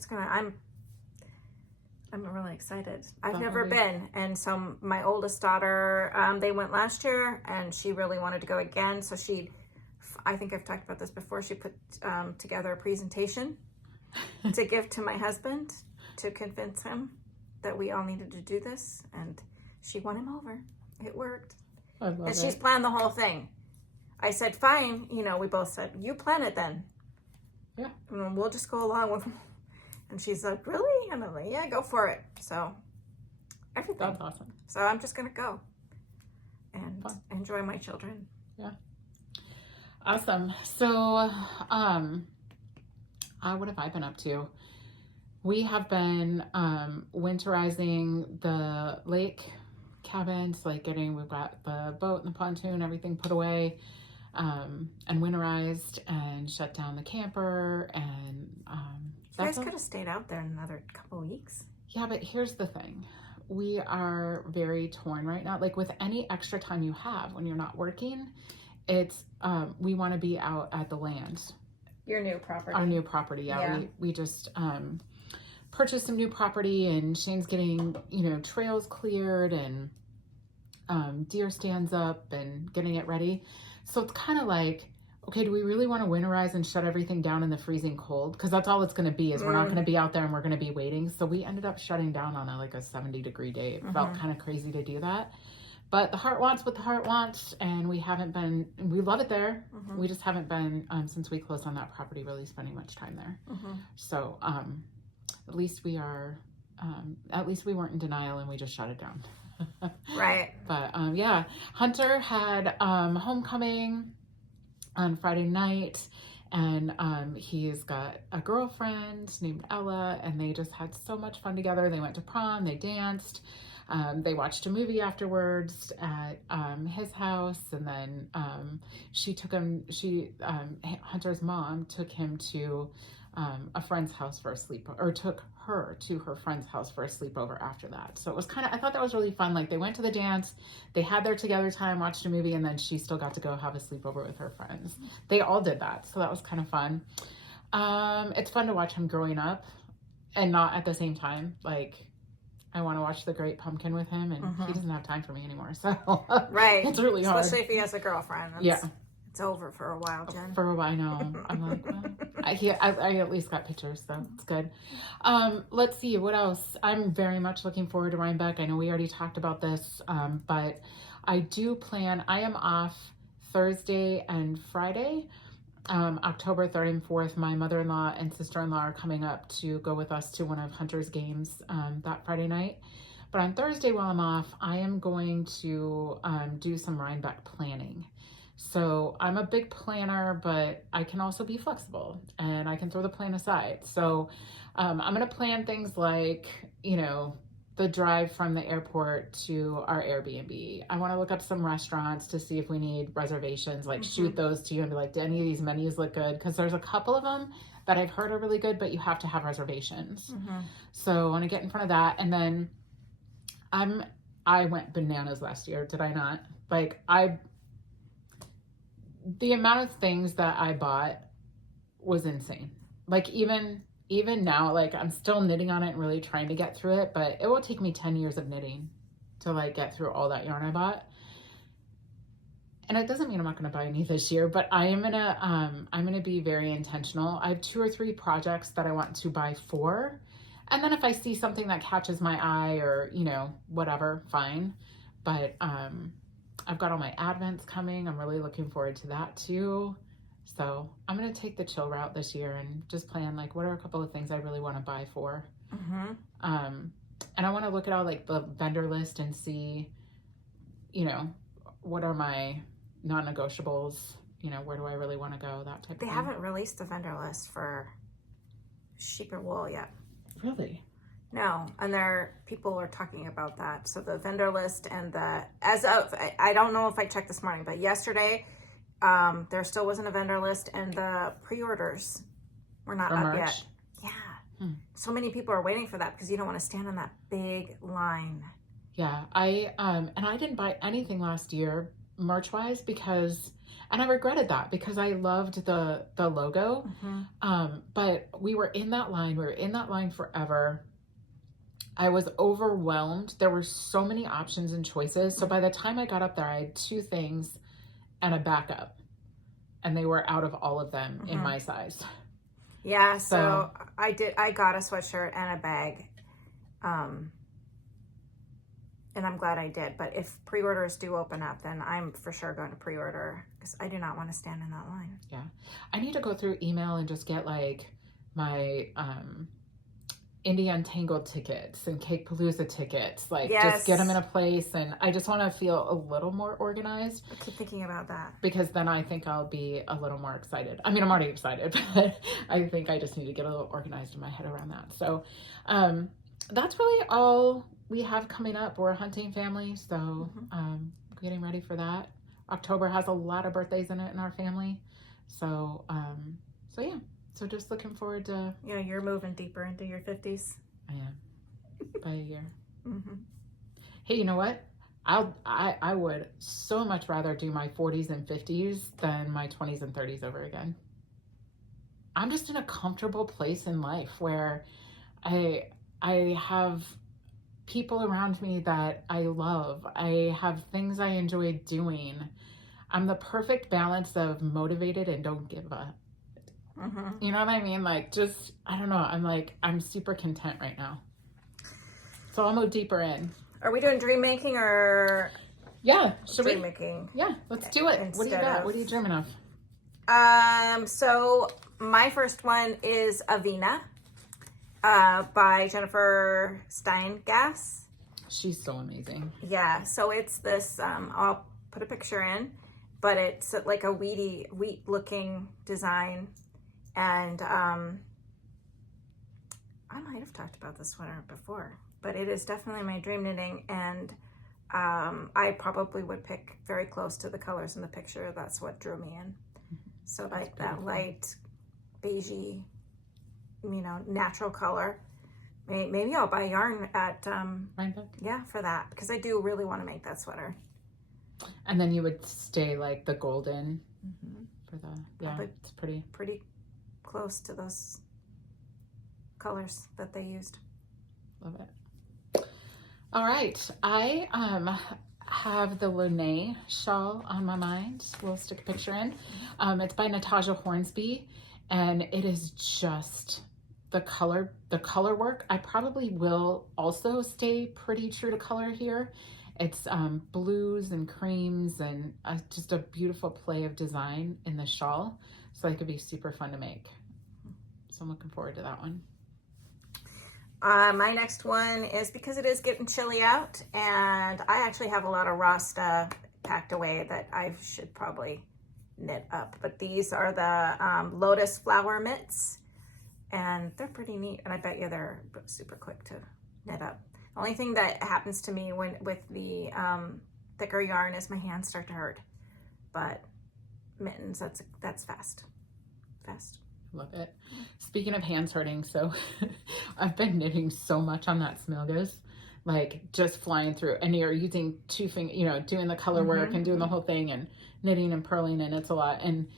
I'm really excited. I've never been. And so my oldest daughter, they went last year and she really wanted to go again. So I think I've talked about this before. She put together a presentation to give to my husband to convince him that we all needed to do this. And she won him over. It worked. I love and she's planned the whole thing. I said, fine. We both said, you plan it then. Yeah. And we'll just go along with him. And she's like, really? And I'm like, yeah, go for it. So, everything. That's awesome. So I'm just going to go and enjoy my children. Yeah. Awesome. So, what have I been up to? We have been winterizing the lake cabins, we've got the boat and the pontoon, everything put away. And winterized and shut down the camper and you guys could have stayed out there another couple weeks. Yeah, but here's the thing. We are very torn right now. Like with any extra time you have when you're not working, it's we want to be out at the land. Your new property. Our new property, yeah. We just purchased some new property and Shane's getting, trails cleared and deer stands up and getting it ready. So it's kind of like, okay, do we really want to winterize and shut everything down in the freezing cold? Because that's all it's going to be is we're not going to be out there and we're going to be waiting. So we ended up shutting down on a 70-degree day. It felt kind of crazy to do that. But the heart wants what the heart wants. And we love it there. We just haven't been, since we closed on that property, really spending much time there. So at least we weren't in denial and we just shut it down. Right. But yeah, Hunter had homecoming on Friday night and he's got a girlfriend named Ella and they just had so much fun together. They went to prom, they danced, they watched a movie afterwards at his house, and then Hunter's mom took him to a friend's house for a sleepover, or took her to her friend's house for a sleepover after that. So it was I thought that was really fun. Like they went to the dance, they had their together time, watched a movie, and then she still got to go have a sleepover with her friends. They all did that. So that was kind of fun. It's fun to watch him growing up and not at the same time. Like I want to watch The Great Pumpkin with him and he doesn't have time for me anymore. So right. It's really hard. Especially if he has a girlfriend. It's over for a while, Jen. For a while, I know. I'm like, well, I at least got pictures, so it's good. Let's see, what else? I'm very much looking forward to Rhinebeck. I know we already talked about this, but I am off Thursday and Friday, October 3rd and 4th. My mother-in-law and sister-in-law are coming up to go with us to one of Hunter's games that Friday night. But on Thursday while I'm off, I am going to do some Rhinebeck planning. So I'm a big planner, but I can also be flexible and I can throw the plan aside. So I'm going to plan things like, the drive from the airport to our Airbnb. I want to look up some restaurants to see if we need reservations, shoot those to you and be like, do any of these menus look good? Because there's a couple of them that I've heard are really good, but you have to have reservations. So I want to get in front of that. And then I went bananas last year, did I not? The amount of things that I bought was insane. Even now, I'm still knitting on it and really trying to get through it, but it will take me 10 years of knitting to get through all that yarn I bought. And it doesn't mean I'm not going to buy any this year, but I'm going to be very intentional. I have 2 or 3 projects that I want to buy for. And then if I see something that catches my eye or, whatever, fine. But, I've got all my advents coming. I'm really looking forward to that too. So I'm going to take the chill route this year and just plan like, what are a couple of things I really want to buy for? And I want to look at all like the vendor list and see, you know, what are my non-negotiables, you know, where do I really want to go, that type of thing. They haven't released the vendor list for sheep or wool yet. Really? No, and people are talking about that. So the vendor list and I don't know if I checked this morning, but yesterday there still wasn't a vendor list, and the pre-orders were not For up March? yet. Yeah. So many people are waiting for that because you don't want to stand in that big line. Yeah, and I didn't buy anything last year merch-wise and I regretted that because I loved the logo. But we were in that line forever. I was overwhelmed. There were so many options and choices. So by the time I got up there, I had 2 things and a backup, and they were out of all of them in my size. Yeah, so I got a sweatshirt and a bag. And I'm glad I did. But if pre-orders do open up, then I'm for sure going to pre-order because I do not want to stand in that line. Yeah. I need to go through email and just get like my Indie Untangled tickets and Cake Palooza tickets. Like just get them in a place. And I just want to feel a little more organized. I keep thinking about that. Because then I think I'll be a little more excited. I mean, I'm already excited, but I think I just need to get a little organized in my head around that. So that's really all we have coming up. We're a hunting family, so getting ready for that. October has a lot of birthdays in it in our family, so yeah. So just looking forward to. Yeah, you're moving deeper into your 50s. I am by a year. Hey, you know what? I would so much rather do my 40s and 50s than my 20s and 30s over again. I'm just in a comfortable place in life where I have people around me that I love. I have things I enjoy doing. I'm the perfect balance of motivated and don't give up. You know what I mean? Like, just, I don't know. I'm super content right now. So I'll move deeper in. Are we doing dream making or? Yeah. Dream making. Yeah, let's do it. What do you got? What are you dreaming of? So my first one is Avena. By Jennifer Steingass. She's so amazing. Yeah, so it's this, I'll put a picture in, but it's like a wheat looking design. And I might have talked about this sweater before, but it is definitely my dream knitting. And I probably would pick very close to the colors in the picture. That's what drew me in. So like that light beigey, you know, natural color. Maybe I'll buy yarn at yeah, for that, because I do really want to make that sweater. And then you would stay like the golden for the it's pretty close to those colors that they used. Love it. All right, I have the Lene shawl on my mind. We'll stick a picture in. It's by Natasha Hornsby, and it is just the color work. I probably will also stay pretty true to color here. It's blues and creams and just a beautiful play of design in the shawl. So it could be super fun to make. So I'm looking forward to that one. My next one is because it is getting chilly out, and I actually have a lot of Rasta packed away that I should probably knit up. But these are the lotus flower mitts, and they're pretty neat. And I bet you they're super quick to knit up. The only thing that happens to me with the thicker yarn is my hands start to hurt. But mittens, that's fast. Love it. Speaking of hands hurting, so I've been knitting so much on that Smilgas, like just flying through, and you're using 2 fingers, you know, doing the color work and doing the whole thing and knitting and purling, and it's a lot. And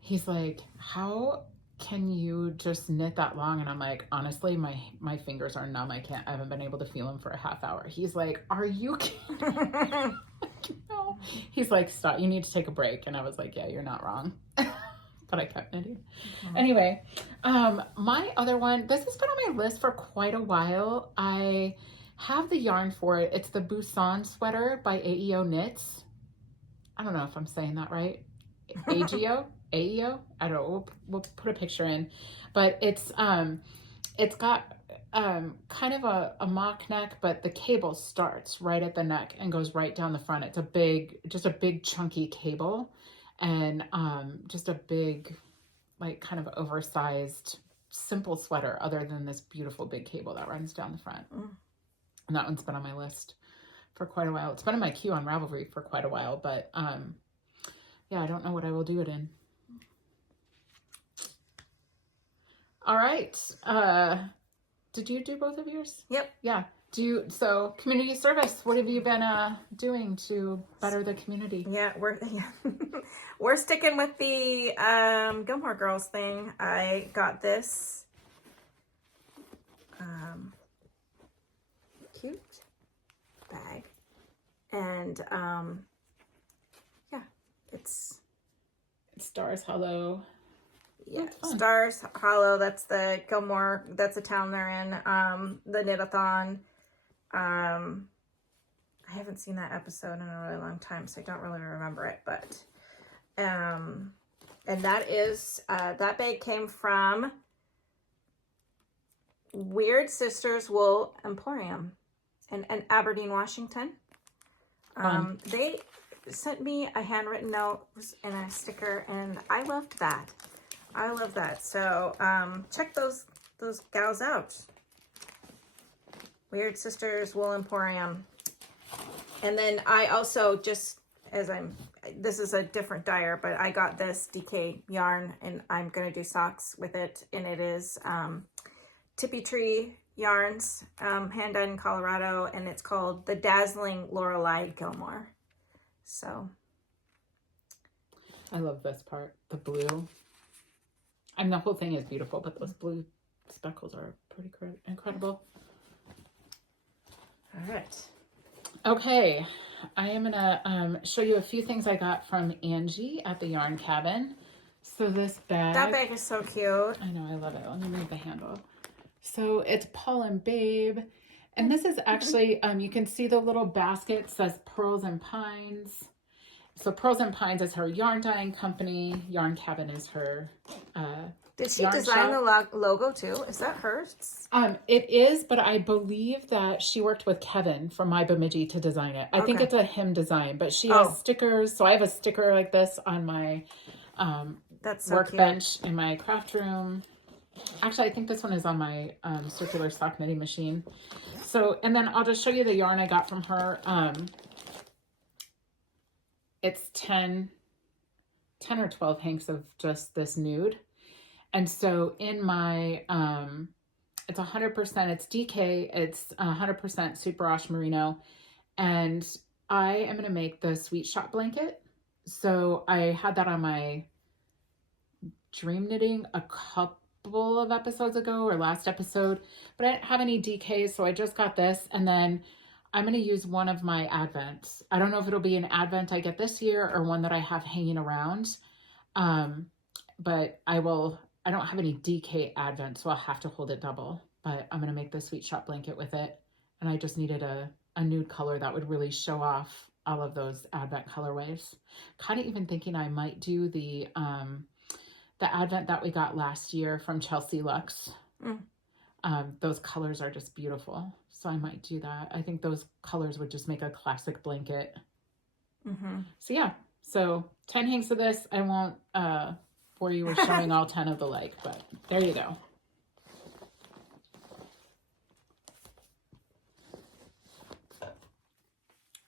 he's like, how can you just knit that long? And I'm like, honestly, my fingers are numb. I haven't been able to feel them for a half hour. He's like, are you kidding? No. He's like, stop, you need to take a break. And I was like, yeah, you're not wrong. But I kept knitting. Anyway, my other one, this has been on my list for quite a while. I have the yarn for it. It's the Busan sweater by AEO Knits. I don't know if I'm saying that right. AGO? AEO. I don't know. We'll put a picture in, but it's got kind of a mock neck, but the cable starts right at the neck and goes right down the front. It's just a big chunky cable, and just a big, like, kind of oversized, simple sweater, other than this beautiful big cable that runs down the front. And that one's been on my list for quite a while. It's been in my queue on Ravelry for quite a while, but yeah, I don't know what I will do it in. All right. Did you do both of yours? Yep. Yeah. So community service, what have you been doing to better the community? Yeah, we're sticking with the Gilmore Girls thing. I got this cute bag, and yeah, it's Stars Hollow. Yeah, Stars Hollow. That's the Gilmore. That's the town they're in. The Knit-a-thon. I haven't seen that episode in a really long time, so I don't really remember it. But, and that is that bag came from Weird Sisters Wool Emporium in Aberdeen, Washington. They sent me a handwritten note and a sticker, and I loved that. I love that. So check those gals out. Weird Sisters Wool Emporium. And then I also this is a different dyer, but I got this DK yarn, and I'm going to do socks with it. And it is Tippy Tree Yarns, hand dyed in Colorado, and it's called the Dazzling Lorelei Gilmore. So. I love this part, the blue. I mean, the whole thing is beautiful, but those blue speckles are pretty incredible. All right. Okay, I am gonna show you a few things I got from Angie at the Yarn Cabin. So this bag. That bag is so cute. I know, I love it. Let me move the handle. So it's Paul and Babe. And this is actually, you can see the little basket says Purls and Pines. So Purls and Pines is her yarn dyeing company. Yarn Cabin is her Did she yarn design shop. the logo too? Is that hers? It is, but I believe that she worked with Kevin from My Bemidji to design it. I think it's a him design, but she has stickers. So I have a sticker like this on my That's so workbench in my craft room. Actually, I think this one is on my circular sock knitting machine. So, and then I'll just show you the yarn I got from her. It's 10 or 12 hanks of just this nude. And so in my, it's 100%, it's DK, it's 100% superwash merino. And I am going to make the Sweet Shop blanket. So I had that on my dream knitting a couple of episodes ago, or last episode, but I didn't have any DKs. So I just got this, and then I'm going to use one of my advents. I don't know if it'll be an advent I get this year or one that I have hanging around. But I don't have any DK advent, so I'll have to hold it double, but I'm going to make the Sweet Shop blanket with it. And I just needed a nude color that would really show off all of those advent colorways. Kind of even thinking I might do the advent that we got last year from Chelsea Luxe. Those colors are just beautiful. So I might do that. I think those colors would just make a classic blanket. So yeah, so 10 hanks of this. I won't bore you with showing all 10 of the leg, but there you go.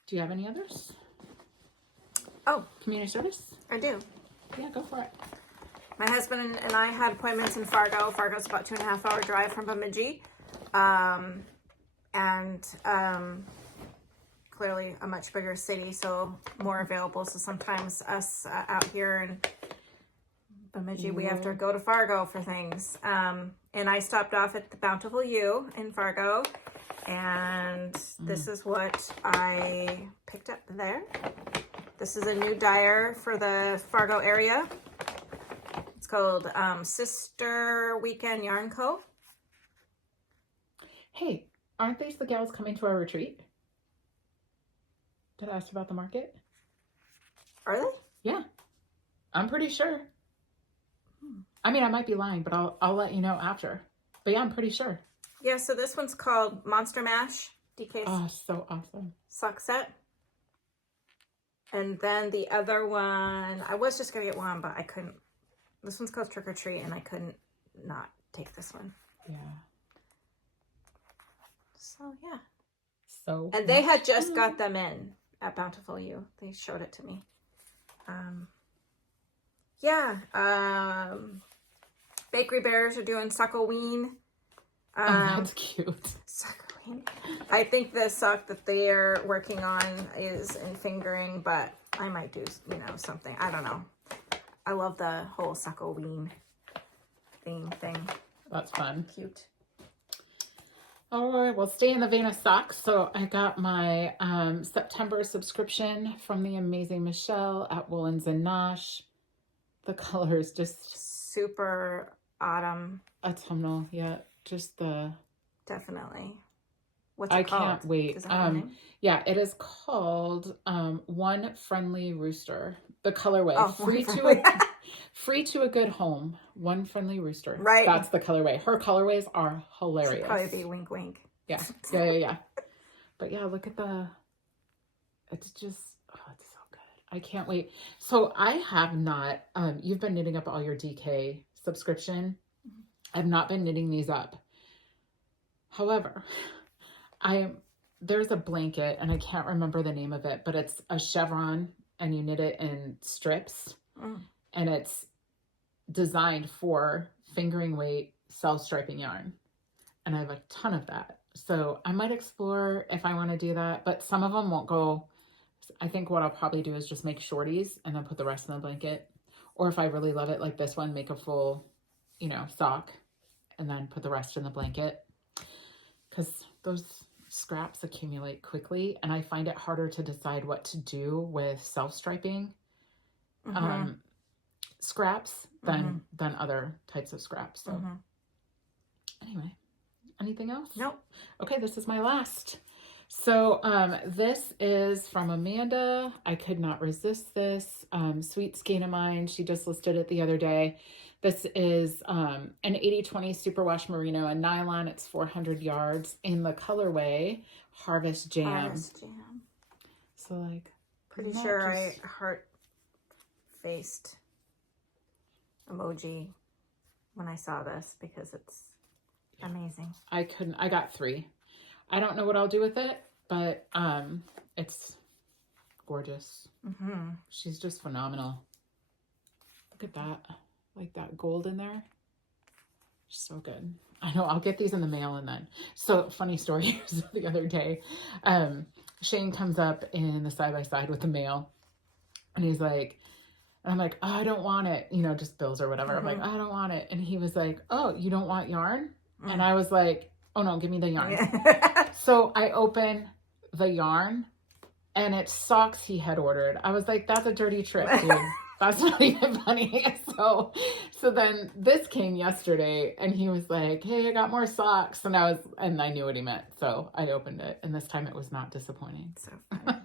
Do you have any others? Oh, community service? I do. Yeah, go for it. My husband and I had appointments in Fargo. Fargo's about 2.5 hour drive from Bemidji. Clearly a much bigger city, so more available. So sometimes us out here in Bemidji, we have to go to Fargo for things. And I stopped off at the Bountiful U in Fargo, and this is what I picked up there. This is a new dyer for the Fargo area. It's called Sister Weekend Yarn Co. Hey, aren't these the gals coming to our retreat? Did I ask about the market? Are they? Yeah, I'm pretty sure. I mean, I might be lying, but I'll let you know after. But yeah, I'm pretty sure. Yeah, so this one's called Monster Mash DK Oh, so awesome. sock set. And then the other one, I was just going to get one, but I couldn't. This one's called Trick or Treat, and I couldn't not take this one. Yeah. So, yeah. So. And they had just got them in at Bountiful U. They showed it to me. Bakery Bears are doing Suckle-ween. Oh, that's cute. Suckle-ween. I think the sock that they're working on is in fingering, but I might do, something. I don't know. I love the whole Suckle-ween theme thing. That's fun. Cute. All right, well, stay in the vein of socks. So I got my September subscription from the amazing Michelle at Woolens and Nosh. The color is just super autumn. Autumnal, yeah. Just the... Definitely. What's it called? I can't wait. Does it have a name? Yeah, it is called One Friendly Rooster. The colorway. Oh, free to a good home. One Friendly Rooster. Right. That's the colorway. Her colorways are hilarious. Should probably be wink wink. Yeah. But yeah, look at it's just, it's so good. I can't wait. So I have not, you've been knitting up all your DK subscription. I've not been knitting these up. However, there's a blanket and I can't remember the name of it, but it's a chevron and you knit it in strips and it's designed for fingering weight self-striping yarn. And I have a ton of that. So I might explore if I want to do that, but some of them won't go. I think what I'll probably do is just make shorties and then put the rest in the blanket. Or if I really love it, like this one, make a full, sock and then put the rest in the blanket. Because those scraps accumulate quickly and I find it harder to decide what to do with self-striping scraps than other types of scraps. So anyway, anything else? Nope. Okay, this is my last. So this is from Amanda. I could not resist this. Sweet skein of mine. She just listed it the other day. This is an 80/20 superwash merino and nylon. It's 400 yards in the colorway Harvest Jam. Harvest Jam. So like, pretty sure I heart-faced emoji when I saw this because it's amazing. I got 3. I don't know what I'll do with it, but it's gorgeous. She's just phenomenal. Look at that. Like that gold in there. So good. I know, I'll get these in the mail and then. So funny story, the other day, Shane comes up in the side-by-side with the mail and he's like, and I'm like, oh, I don't want it, just bills or whatever. I'm like, I don't want it. And he was like, oh, you don't want yarn? And I was like, oh no, give me the yarn. So I open the yarn and it's socks he had ordered. I was like, that's a dirty trick, dude. That's not even funny. So then this came yesterday and he was like, hey, I got more socks. And I knew what he meant. So I opened it and this time it was not disappointing. So funny.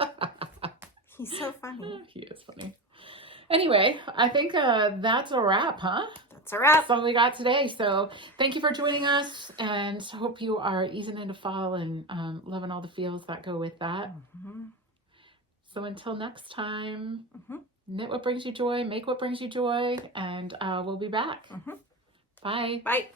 He's so funny. He is funny. Anyway, I think that's a wrap, huh? That's a wrap. That's all we got today. So thank you for joining us and hope you are easing into fall and loving all the feels that go with that. So until next time, knit what brings you joy, make what brings you joy, and we'll be back. Bye. Bye.